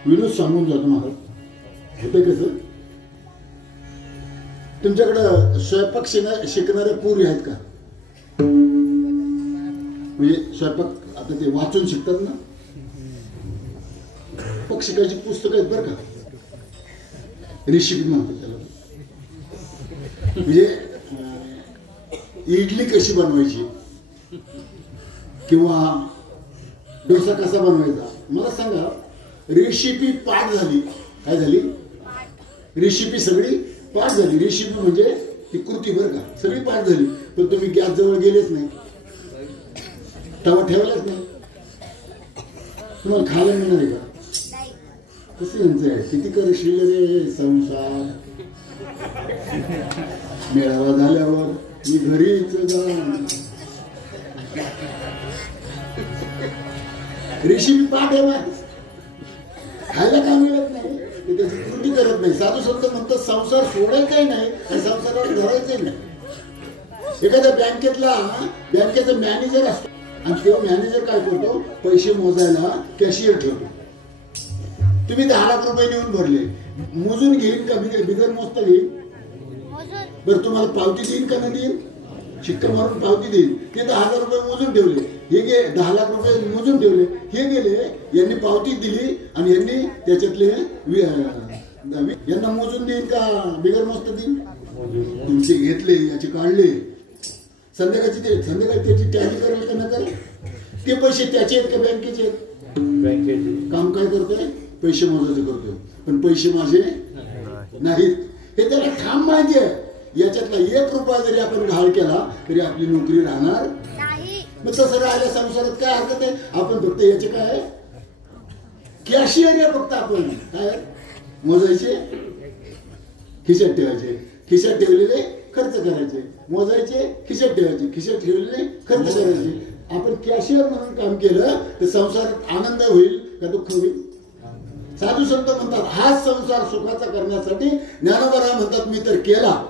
विनोद सांगून जातो महाराज. होतं कसं, तुमच्याकडं स्वयंपाक शिकणारे पूर्वी आहेत का? म्हणजे स्वयंपाक आता ते वाचून शिकतात ना, पक शिकायची पुस्तकं आहेत बरं का, रेसिपी म्हणतात त्याला. म्हणजे इडली कशी बनवायची किंवा डोसा कसा बनवायचा, मला सांगा. रेसिपी पाठ झाली, काय झाली? रेसिपी सगळी पाठ झाली. रेसिपी म्हणजे ती कृती बरं का, सगळी पाठ झाली. पण तुम्ही गॅस जवळ गेलेच नाही, तवा ठेवलाच नाही, तुम्हाला खायला मिळणार आहे का? कसं यांचं आहे, किती करशील रे संसार, मेळावा झाल्यावर मी घरीच जा. रेसिपी पाठ आहे, खायला काय मिळत नाही, ते त्याची कृती करत नाही. साधू संत म्हणतात संसार सोडायचाही नाही आणि संसारावर धरायचंही नाही. एखाद्या बँकेचा मॅनेजर असतो आणि तो मॅनेजर काय करतो, पैसे मोजायला कॅशियर ठेवतो. तुम्ही 10 लाख रुपये नेऊन भरले, मोजून घेईन का बिगर मोजता घेईन? बरं तुम्हाला पावती देईन का नाही देईन? शिक्का मारून पावती देईन. ते 10,000 रुपये मोजून ठेवले, हे गे 10 लाख रुपये मोजून ठेवले, हे गेले, यांनी पावती दिली आणि यांनी त्याच्यातले यांना मोजून देईन का बिगर मोजता देईन? तुमचे घेतले, याचे काढले, संध्याकाळी त्याची टॅली करायला का नका? ते पैसे त्याचे आहेत का बँकेचे आहेत? काम काय करतोय? पैसे मोजायचे करतोय, पण पैसे माझे नाहीत हे त्याला ठाम माहिती आहे. याच्यातला 1 रुपया जरी आपण घाळ केला तरी आपली नोकरी राहणार नाही. मग तसं राहिल्या संसारात काय हरकत आहे? आपण फक्त याचे काय कॅशियर आहे, फक्त आपण काय मोजायचे, खिशात ठेवायचे, खिशात ठेवलेले खर्च करायचे, मोजायचे, खिशात ठेवायचे, खिशात ठेवलेले खर्च करायचे. आपण कॅशियर म्हणून काम केलं तर संसारात आनंद होईल का दुःख होईल? साधू संत म्हणतात हाच संसार सुखाचा करण्यासाठी ज्ञानोबा म्हणतात मी तर केला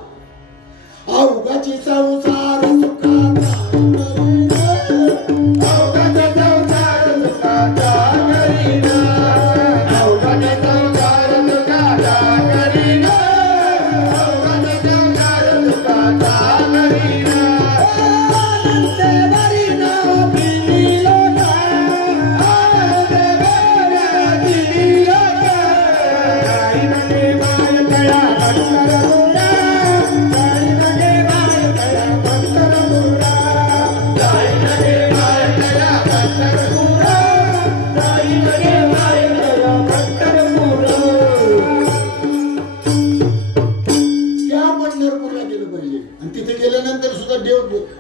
अवघाची संसार सुखाचा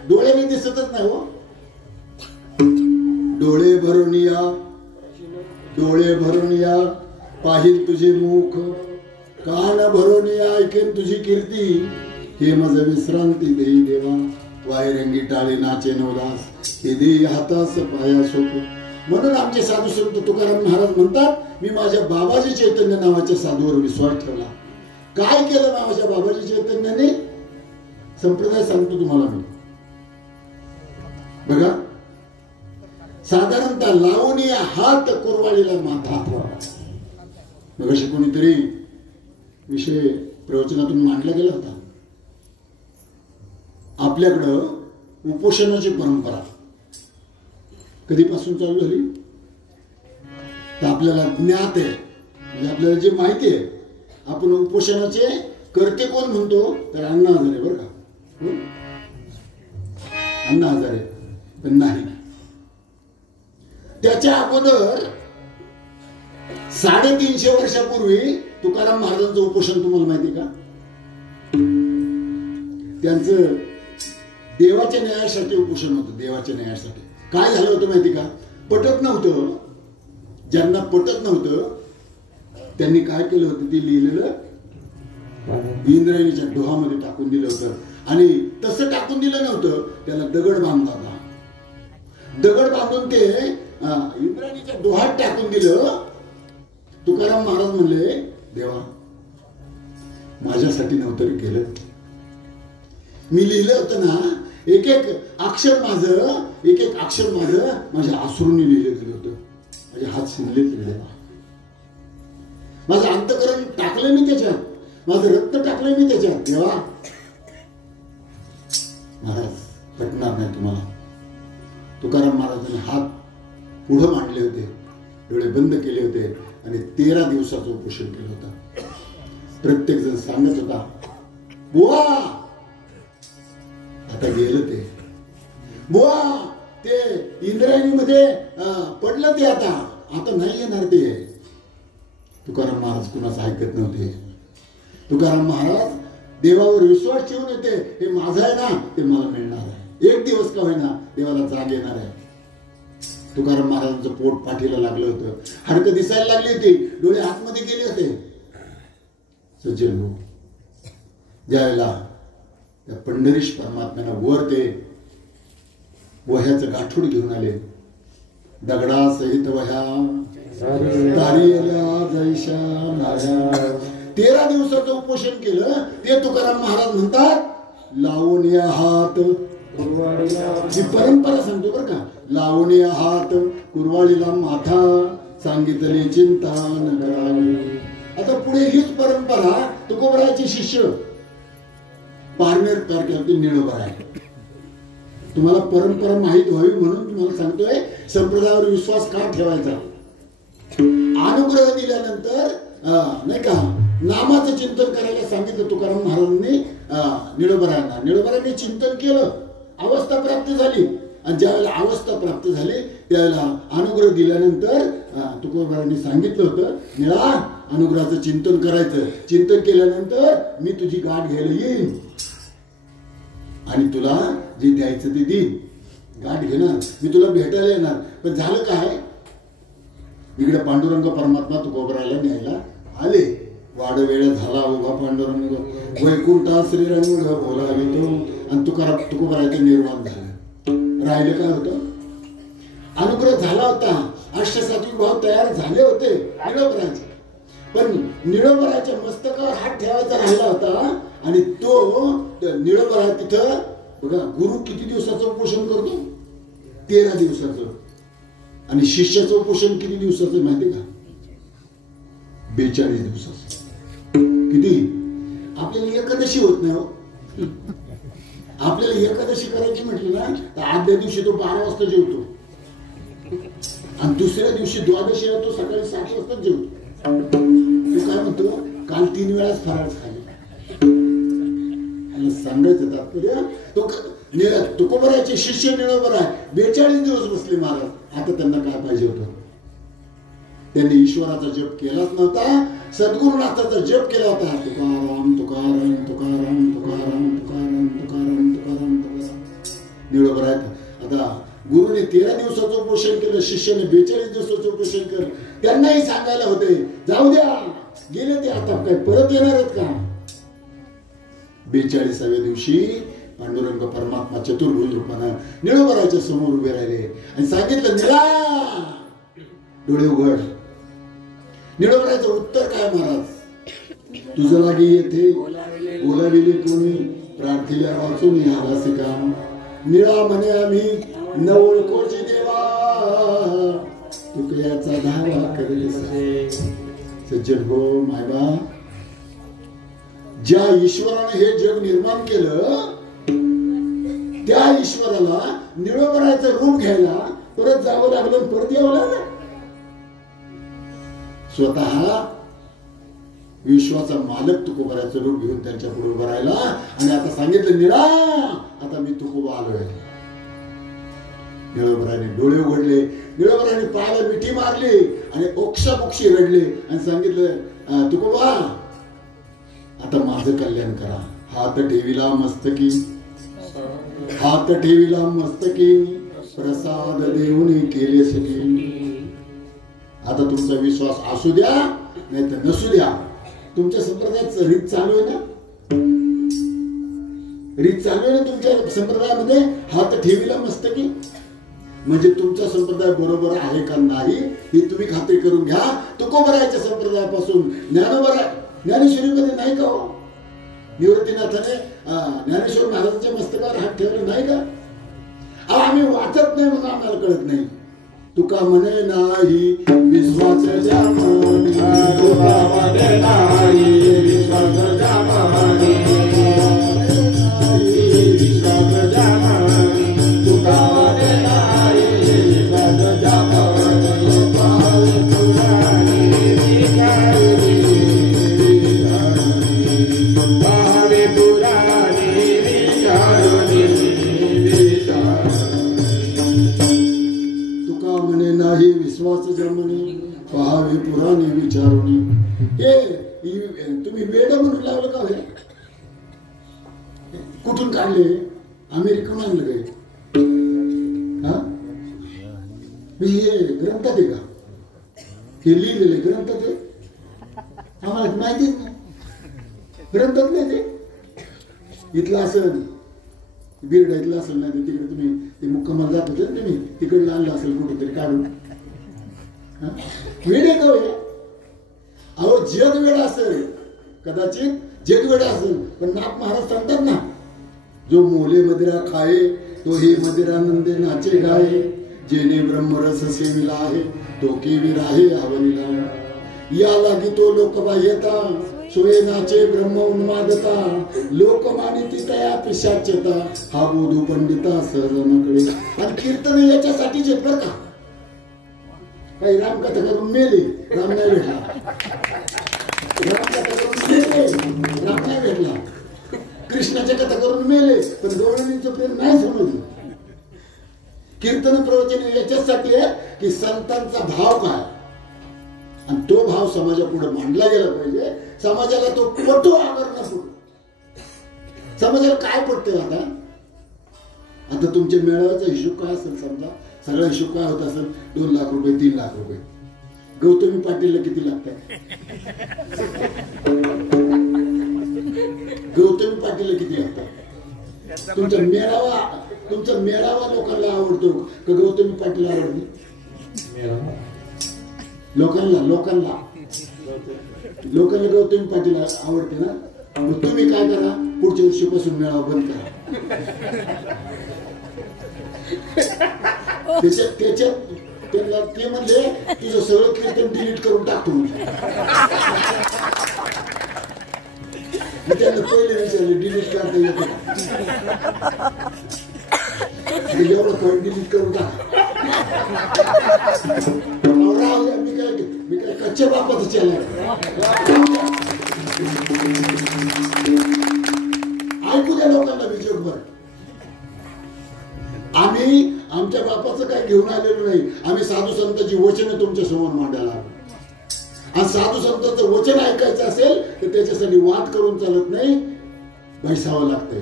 डोळ्याने दिसतच नाही हो. डोळे भरून या पाहिल तुझे मुख, कान भरून या ऐकेन तुझी कीर्ती. हे मज विश्रांती देई देवा, वायरंगी टाळे नाचे नवदास, हे देई हातास पाया सोप. म्हणून आमचे साधू संत तुकाराम महाराज म्हणतात, मी माझ्या बाबाजी चैतन्य नावाच्या साधूवर विश्वास ठेवला. काय केलं माझ्या बाबाजी चैतन्याने? संप्रदाय सांगतो तुम्हाला मी. बघा, साधारणतः लावणी हात कुरवाळीला माथा. मगाशी कोणीतरी विषय प्रवचनातून मांडला गेला होता. आपल्याकडं उपोषणाची परंपरा कधीपासून चालू झाली तर आपल्याला ज्ञात आहे, म्हणजे आपल्याला जे माहिती आहे. आपण उपोषणाचे करते कोण म्हणतो तर अण्णा हजारे. बरं का, अण्णा हजारे. पण नाही, त्याच्या अगोदर 350 वर्षापूर्वी तुकाराम महाराजांचं उपोषण तुम्हाला माहिती का? त्यांचं देवाच्या न्यायासाठी उपोषण होतं. देवाच्या न्यायासाठी काय झालं होतं माहिती का? पटत नव्हतं. ज्यांना पटत नव्हतं त्यांनी काय केलं होतं, ते लिहिलेलं इंद्रायणीच्या डोहामध्ये टाकून दिलं होतं. आणि तसं टाकून दिलं नव्हतं, त्याला दगड बांधला होता. दगड बांधून ते इंद्रायणीच्या डोहात टाकून दिलं. तुकाराम महाराज म्हणले, देवा माझ्यासाठी नव्हतं केलं, मी लिहिलं होतं ना, एक एक अक्षर माझं माझ्या अश्रूंनी लिहिलं गेलं होतं. माझे हात शिंदले गेले, माझं अंतकरण टाकलं मी त्याच्यात, माझं रक्त टाकलं मी त्याच्यात. देवा महाराज पटणार नाही तुम्हाला. तुकाराम महाराजांनी हात पुढे मांडले होते, डोळे बंद केले होते आणि 13 दिवसाचं उपोषण केलं होतं. प्रत्येक जण सांगत होता, बुवा आता गेलं ते, बुवा ते इंद्रायणीमध्ये पडलं ते, आता नाही येणार ते. तुकाराम महाराज कुणाचं ऐकत नव्हते. तुकाराम महाराज देवावर विश्वास ठेवून येते, हे माझं आहे ना, ते मला मिळणार आहे. एक दिवस का होईना देवाला जाग येणार आहे. तुकाराम महाराजांचं पोट पाठीला लागलं होतं, हाडकं दिसायला लागली होती, डोळे आतमध्ये गेले होते. सज्जन हो, ज्यावेळेला त्या पंढरीश परमात्म्याला वर ते वह्याचं गाठोड घेऊन आले, दगडासहित वह्या तारियल्या जैशा नाऱ्या. 13 दिवसाचं उपोषण केलं. ते तुकाराम महाराज म्हणतात, लावून या हात ही परंपरा सांगतो बरं का, लावून या हात कुरवाळीला माथा, सांगितले चिंता न करावी. आता पुढे हीच परंपरा तुकोबरायचे शिष्य पारनेर तारखेतील निळोबा आहे. तुम्हाला परंपरा माहित व्हावी म्हणून तुम्हाला सांगतोय, संप्रदायावर विश्वास का ठेवायचा. अनुग्रह दिल्यानंतर नाही का नामाचं चिंतन करायला सांगितलं तुकाराम महाराजांनी निळोबरायांना. निळोबरायांनी चिंतन केलं, अवस्था प्राप्त झाली. आणि ज्यावेळेला अवस्था प्राप्त झाली त्यावेळेला अनुग्रह दिल्यानंतर तुकोबरायांनी सांगितलं होतं, निळा अनुग्रहाचं चिंतन करायचं. चिंतन केल्यानंतर मी तुझी गाठ घ्यायला येईन आणि तुला जे द्यायचं ते देईन. गाठ घेणार, मी तुला भेटायला येणार. पण झालं काय, इकडे पांडुरंग परमात्मा तुकोबरायला न्यायला आले. वाड वेळ झाला उभा पांडुरंग, वैकुंठा श्रीरंग बोलावितो. आणि तुकोबरायचं निर्माण झालं. राहिलं काय होतं, अनुग्रह झाला होता, अष्टसात्विक भाव तयार झाले होते निळोबरायचे. पण निळोबराच्या मस्तकावर हात ठेवायचा राहिला होता. आणि तो निळोबरा तिथं बघा, गुरु किती दिवसाचं उपोषण करतो, 13 दिवसाचं. आणि शिष्याचं उपोषण किती दिवसाचं माहिती का, 42 दिवसाचं. किती, आपल्याला एकादशी होत नाही हो. आपल्याला एकादशी करायची म्हटली ना तर आदल्या दिवशी तो 12 वाजता जेवतो आणि दुसऱ्या दिवशी द्वादशी तो सकाळी 7 वाजता जेवतो. तो काय म्हणतो, काल 3 वेळाच फराळ खाल्ला. सांगायचं तात्पर्य, तो तुकोबरायचे शिष्य निळोबराय 42 दिवस बसले महाराज. आता त्यांना काय पाहिजे होतं, त्यांनी ईश्वराचा जप केलाच नव्हता, सद्गुरुनाथाचा जप केला होता. तुकाराम तुकाराम तुकाराम तुकाराम तुकाराम तुकाराम तुकाराम तुकाराम. निळोबराय आता गुरुने 13 दिवसाचं उपोषण केलं, शिष्याने 42 दिवसाचं उपोषण केलं. त्यांनाही सांगायला होते, जाऊ द्या, गेले ते, आता काय परत येणार आहेत का. 42व्या दिवशी पांडुरंग परमात्मा चतुर्भुज रूपानं निळोबराच्या समोर उभे राहिले आणि सांगितलं, निळा डोळे उघड. निळोबराचं उत्तर काय महाराज? तुझं लागी येथे बोलाविले कोणी, प्रार्थीला वाचून आलासी काम. निळा म्हणे आम्ही न ओळखोची देवा, तुकड्याचा धावा करेल सज्जन हो मायबा. ज्या ईश्वराने हे जग निर्माण केलं त्या ईश्वराला निळोबराचं रूप घ्यायला परत जावं लागलं, परत यावं लागलं. स्वतः विश्वाचा मालक तुकोबाराचं रूप घेऊन त्यांच्या पुढे उभं राहिला आणि आता सांगितलं, निळा आता मी तुकोबा आलोय. निळोबराने डोळे उघडले, निळोबराने पायाला मिठी मारली आणि ओक्साबोक्षी रडले आणि सांगितलं, तुकोबा आता माझं कल्याण करा. हात ठेविला मस्तकी, हात ठेविला मस्तकी, प्रसाद देऊन केले सखी. आता तुमचा विश्वास असू द्या नाही तर नसू द्या, तुमच्या संप्रदायात रीत चालू आहे ना, रीत चालू आहे ना तुमच्या संप्रदायामध्ये. हात ठेविला मस्तकी म्हणजे तुमचा संप्रदाय बरोबर आहे का नाही हे तुम्ही खात्री करून घ्या. तुकोबराच्या संप्रदायापासून ज्ञानेश्वरीमध्ये नाही का हो? निवृत्तीनाथाने ज्ञानेश्वर महाराजांच्या मस्तकावर हात ठेवले नाही का? आम्ही वाचत नाही म्हणून आम्हाला कळत नाही. तुका म्हणे नाही विश्वास जामानी, तुका म्हणे नाही विश्वास जामानी, विश्वास जामानी, तुका म्हणे नाही विश्वास जामानी, पावे पुराणी पावे पुराणी म्हणे नाही विश्वास जमणी, पहावे पुराणे विचारुणी. हे तुम्ही वेड म्हणून लावलं का? हे कुठून काढले? अमेरिकेहून आणलं काय? हे ग्रंथात आहे का? हे लिहिलेले ग्रंथात आहे? आम्हाला माहितीच नाही, ग्रंथात नाही ते. इथलं असेल बीड इथलं असेल नाही तिकडे तुम्ही ते मुक्कामाला जात होते तुम्ही, तिकडे आणलं असेल कुठेतरी काढून. वेड आहे का? अहो जग वेळ असेल, कदाचित जग वेळ असेल, पण नाथ महाराज सांगतात ना, जो मोले मदिरा खाये तो हे मदिरानंदे नाचे गाये, जेने ब्रह्मरस सेविला आहे तो केवी राहे आवनीला. या लागी तो लोकबाह्यता, सोये नाचे ब्रह्म उन्मादता, लोकमानिती तया पिशाच्यता, हा बोधू पंडिता सहजनाकडे. आणि कीर्तन याच्यासाठी जे बरं का, काही रामकथा करून मेले, राम नाही भेटला. रामकथा करून मेले, राम नाही भेटला. कृष्णाच्या कथा करून मेले, पण गवळणींचं प्रेम नाही समजलं. कीर्तन प्रवचन याच्यासाठी आहे की संतांचा भाव काय आणि तो भाव समाजापुढे मांडला गेला पाहिजे. समाजाला तो पटो आगरण्यापुढे समाजाला काय पटतंय? आता तुमच्या मेळाव्याचा हिशोब काय असेल? समजा सगळा हिशोब काय होत असेल? 2 लाख रुपये 3 लाख रुपये. गौतमी पाटीलला किती लागतात? गौतमी पाटीलला किती लागतात? तुमचा मेळावा लोकांना आवडतो का गौतमी पाटील आवडते? लोकांना गौतमी पाटील आवडते ना. मग तुम्ही काय करा, पुढच्या वर्षीपासून मेळावा बंद करा. त्याच्यात त्यांना ते म्हणले तुझं सगळं कीर्तन डिलीट करून टाकतो. त्यांना पहिले विचारले डिलीट करता येते एवढं पॉईंट डिलीट करून टाक. मी काय कच्च्या बापाचं चॅनल ऐकू द्या लोकांना विजयभर. आम्ही आमच्या बापाचं काय घेऊन आलेलो नाही. आम्ही साधू संतांची वचनं तुमच्या समोर मांडायला आलो. आणि साधू संतांचं वचन ऐकायचं असेल तर त्याच्यासाठी वाद करून चालत नाही, बैसावं लागतंय.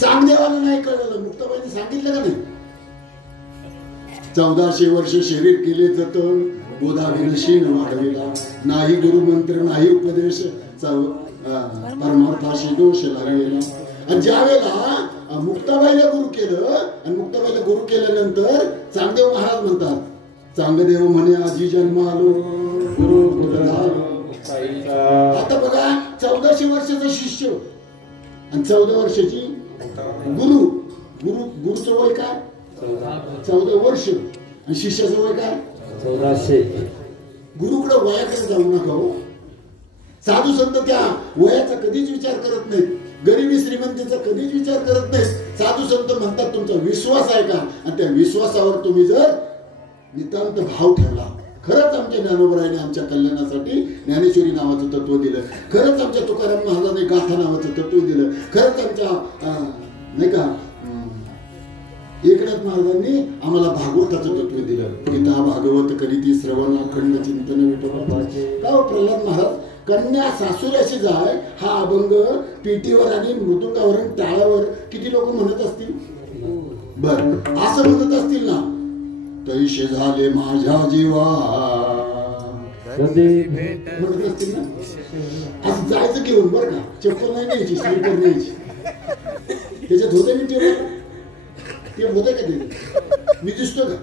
चांगदेवाला नाही कळलं, मुक्ताबाईंनी सांगितलं का नाही? 1400 वर्ष शरीर केले जतन, बोधाविन शीन वाढविला, नाही गुरुमंत्र नाही उपदेश परमार्थाशी दोष लागेल. आणि ज्या वेळेला मुक्ताबाईला गुरु केलं आणि मुक्ताबाईला गुरु केल्यानंतर चांगदेव महाराज म्हणतात, चांगदेव म्हणे आजी जन्म आलो गुरु कुठं. आता बघा 1400 वर्षाचा शिष्य आणि 14 वर्षाची गुरु. गुरुचं वय काय 14 वर्ष आणि शिष्याचं वय काय 1400. गुरुकडे वयाकडे जाऊ नका हो. साधू संत त्या वयाचा कधीच विचार करत नाहीत, गरिबी श्रीमंतीचा कधीच विचार करत नाहीत. साधू संत म्हणतात तुमचा विश्वास आहे का, आणि त्या विश्वासावर तुम्ही जर नितांत भाव ठेवला. खरंच आमच्या ज्ञानोबरायाने आमच्या कल्याणासाठी ज्ञानेश्वरी नावाचं तत्व दिलं. खरंच आमच्या तुकाराम महाराजांनी गाथा नावाचं तत्व दिलं. खरंच आमच्या नाही का एकनाथ महाराजांनी आम्हाला भागवताचं तत्व दिलं. गीता भागवत करीती श्रवण अखंड चिंतन विठोबा. का प्रल्हाद महाराज कन्या सासुऱ्याशी जाय हा अभंग पिटीवर आणि मृदुंगावर आणि टाळावर किती लोक म्हणत असतील. बर असं म्हणत असतील ना, तैसे झाले माझ्या जीवा म्हणत असतील ना. असं जायचं घेऊन बर का, चप्पल नाही न्यायची, स्लीपर न्यायची. त्याच्यात होते मी ते होते का ते मी दिसतो का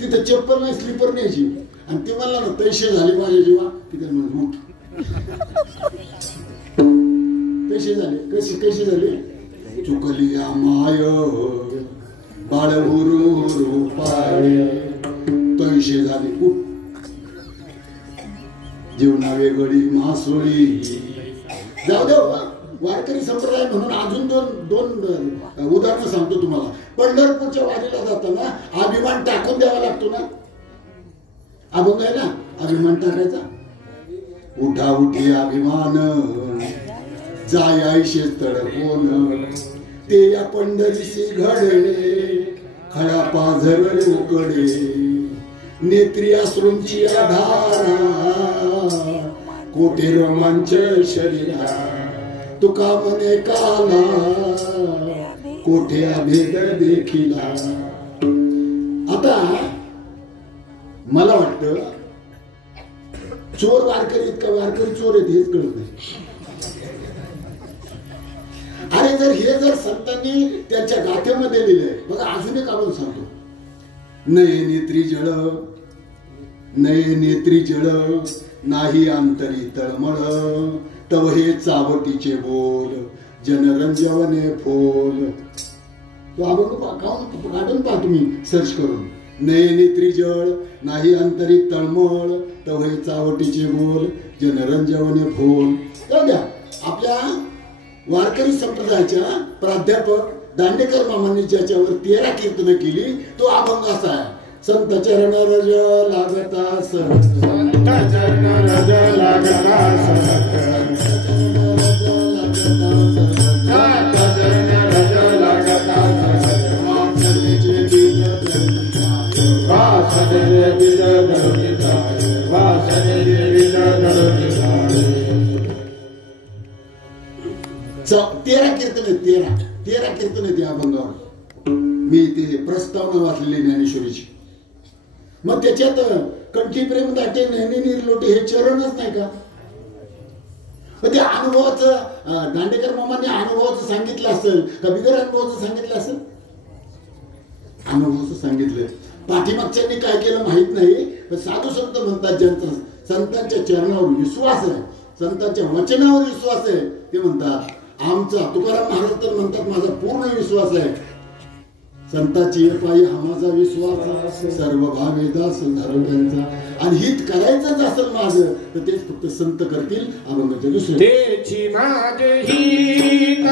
तिथं चप्पल नाही स्लीपर न्यायची. आणि ते म्हणला ना तैसे झाले माझ्या जीवा, तिथे म्हणून उठ. कसे झाले कसे झाले. चुकलिया माय बाळ रूपाय तैसे झाले उठ. जीवना वेगळी मासोळी. जाऊ दे वारकरी संप्रदाय म्हणून अजून दोन उदाहरणं सांगतो तुम्हाला. पंढरपूरच्या वारीला जाताना अभिमान टाकून द्यावा लागतो ना. अभंग आहे ना, अभिमान टाकायचा. उठा उठी अभिमान जाय आयशे तडकोन ते या पंढरीशी घडे खळा पाझर उकडे नेत्री अश्रूंची आधारा कोठे रोमांच शरीरा तुका मने काला कोठे अभेद देखिला. आता मला वाटतं चोर वारकरी इतका वारकरी चोर आहेत हेच कळत नाही. अरे जर संतांनी त्यांच्या गाथेमध्ये लिहिलंय बघा. अजून एक आपण सांगतो, नये नेत्री जळ नाही अंतरी तळमळ तव हे चावटीचे बोल जनरंजवने फोल. तो अभंग काढून पहा तुम्ही सर्च करून. नयनी त्रिजळ नाही अंतरी तळमळ तवहे चावटीचे बोल जनरंजवने फोल. जाऊ द्या. आपल्या वारकरी संप्रदायाच्या प्राध्यापक दांडेकर मामांनी ज्याच्यावर 13 कीर्तनं केली तो अभंग असा आहे. संत चरण रज लागता संत चरण रज लागता तेरा कीर्तन त्या अभंगावर मी ते प्रस्तावना वाचलेली ज्ञानेश्वरीची. मग त्याच्यात कंठी प्रेम दाटे नेहमी निर्लोटे हे चरणच नाही का. ते अनुभवाचं दांडेकर मामांनी अनुभवाचं सांगितलं असेल का बिगर अनुभवाचं सांगितलं असेल. अनुभवाचं सांगितलं. पाठीमागच्यांनी काय केलं माहित नाही, पण साधू संत म्हणतात ज्यांचा संतांच्या चरणावर विश्वास आहे, संतांच्या वचनावर विश्वास आहे, ते म्हणतात आमचा तुकाराम महाराज तर म्हणतात माझा पूर्ण विश्वास आहे. संताची पायी हा माझा विश्वास सर्व भावे दास धर्म त्यांचा. आणि हित करायचंच असेल माझं तर तेच फक्त संत करतील. अभंगाच्या दुसरे तेची माझी हित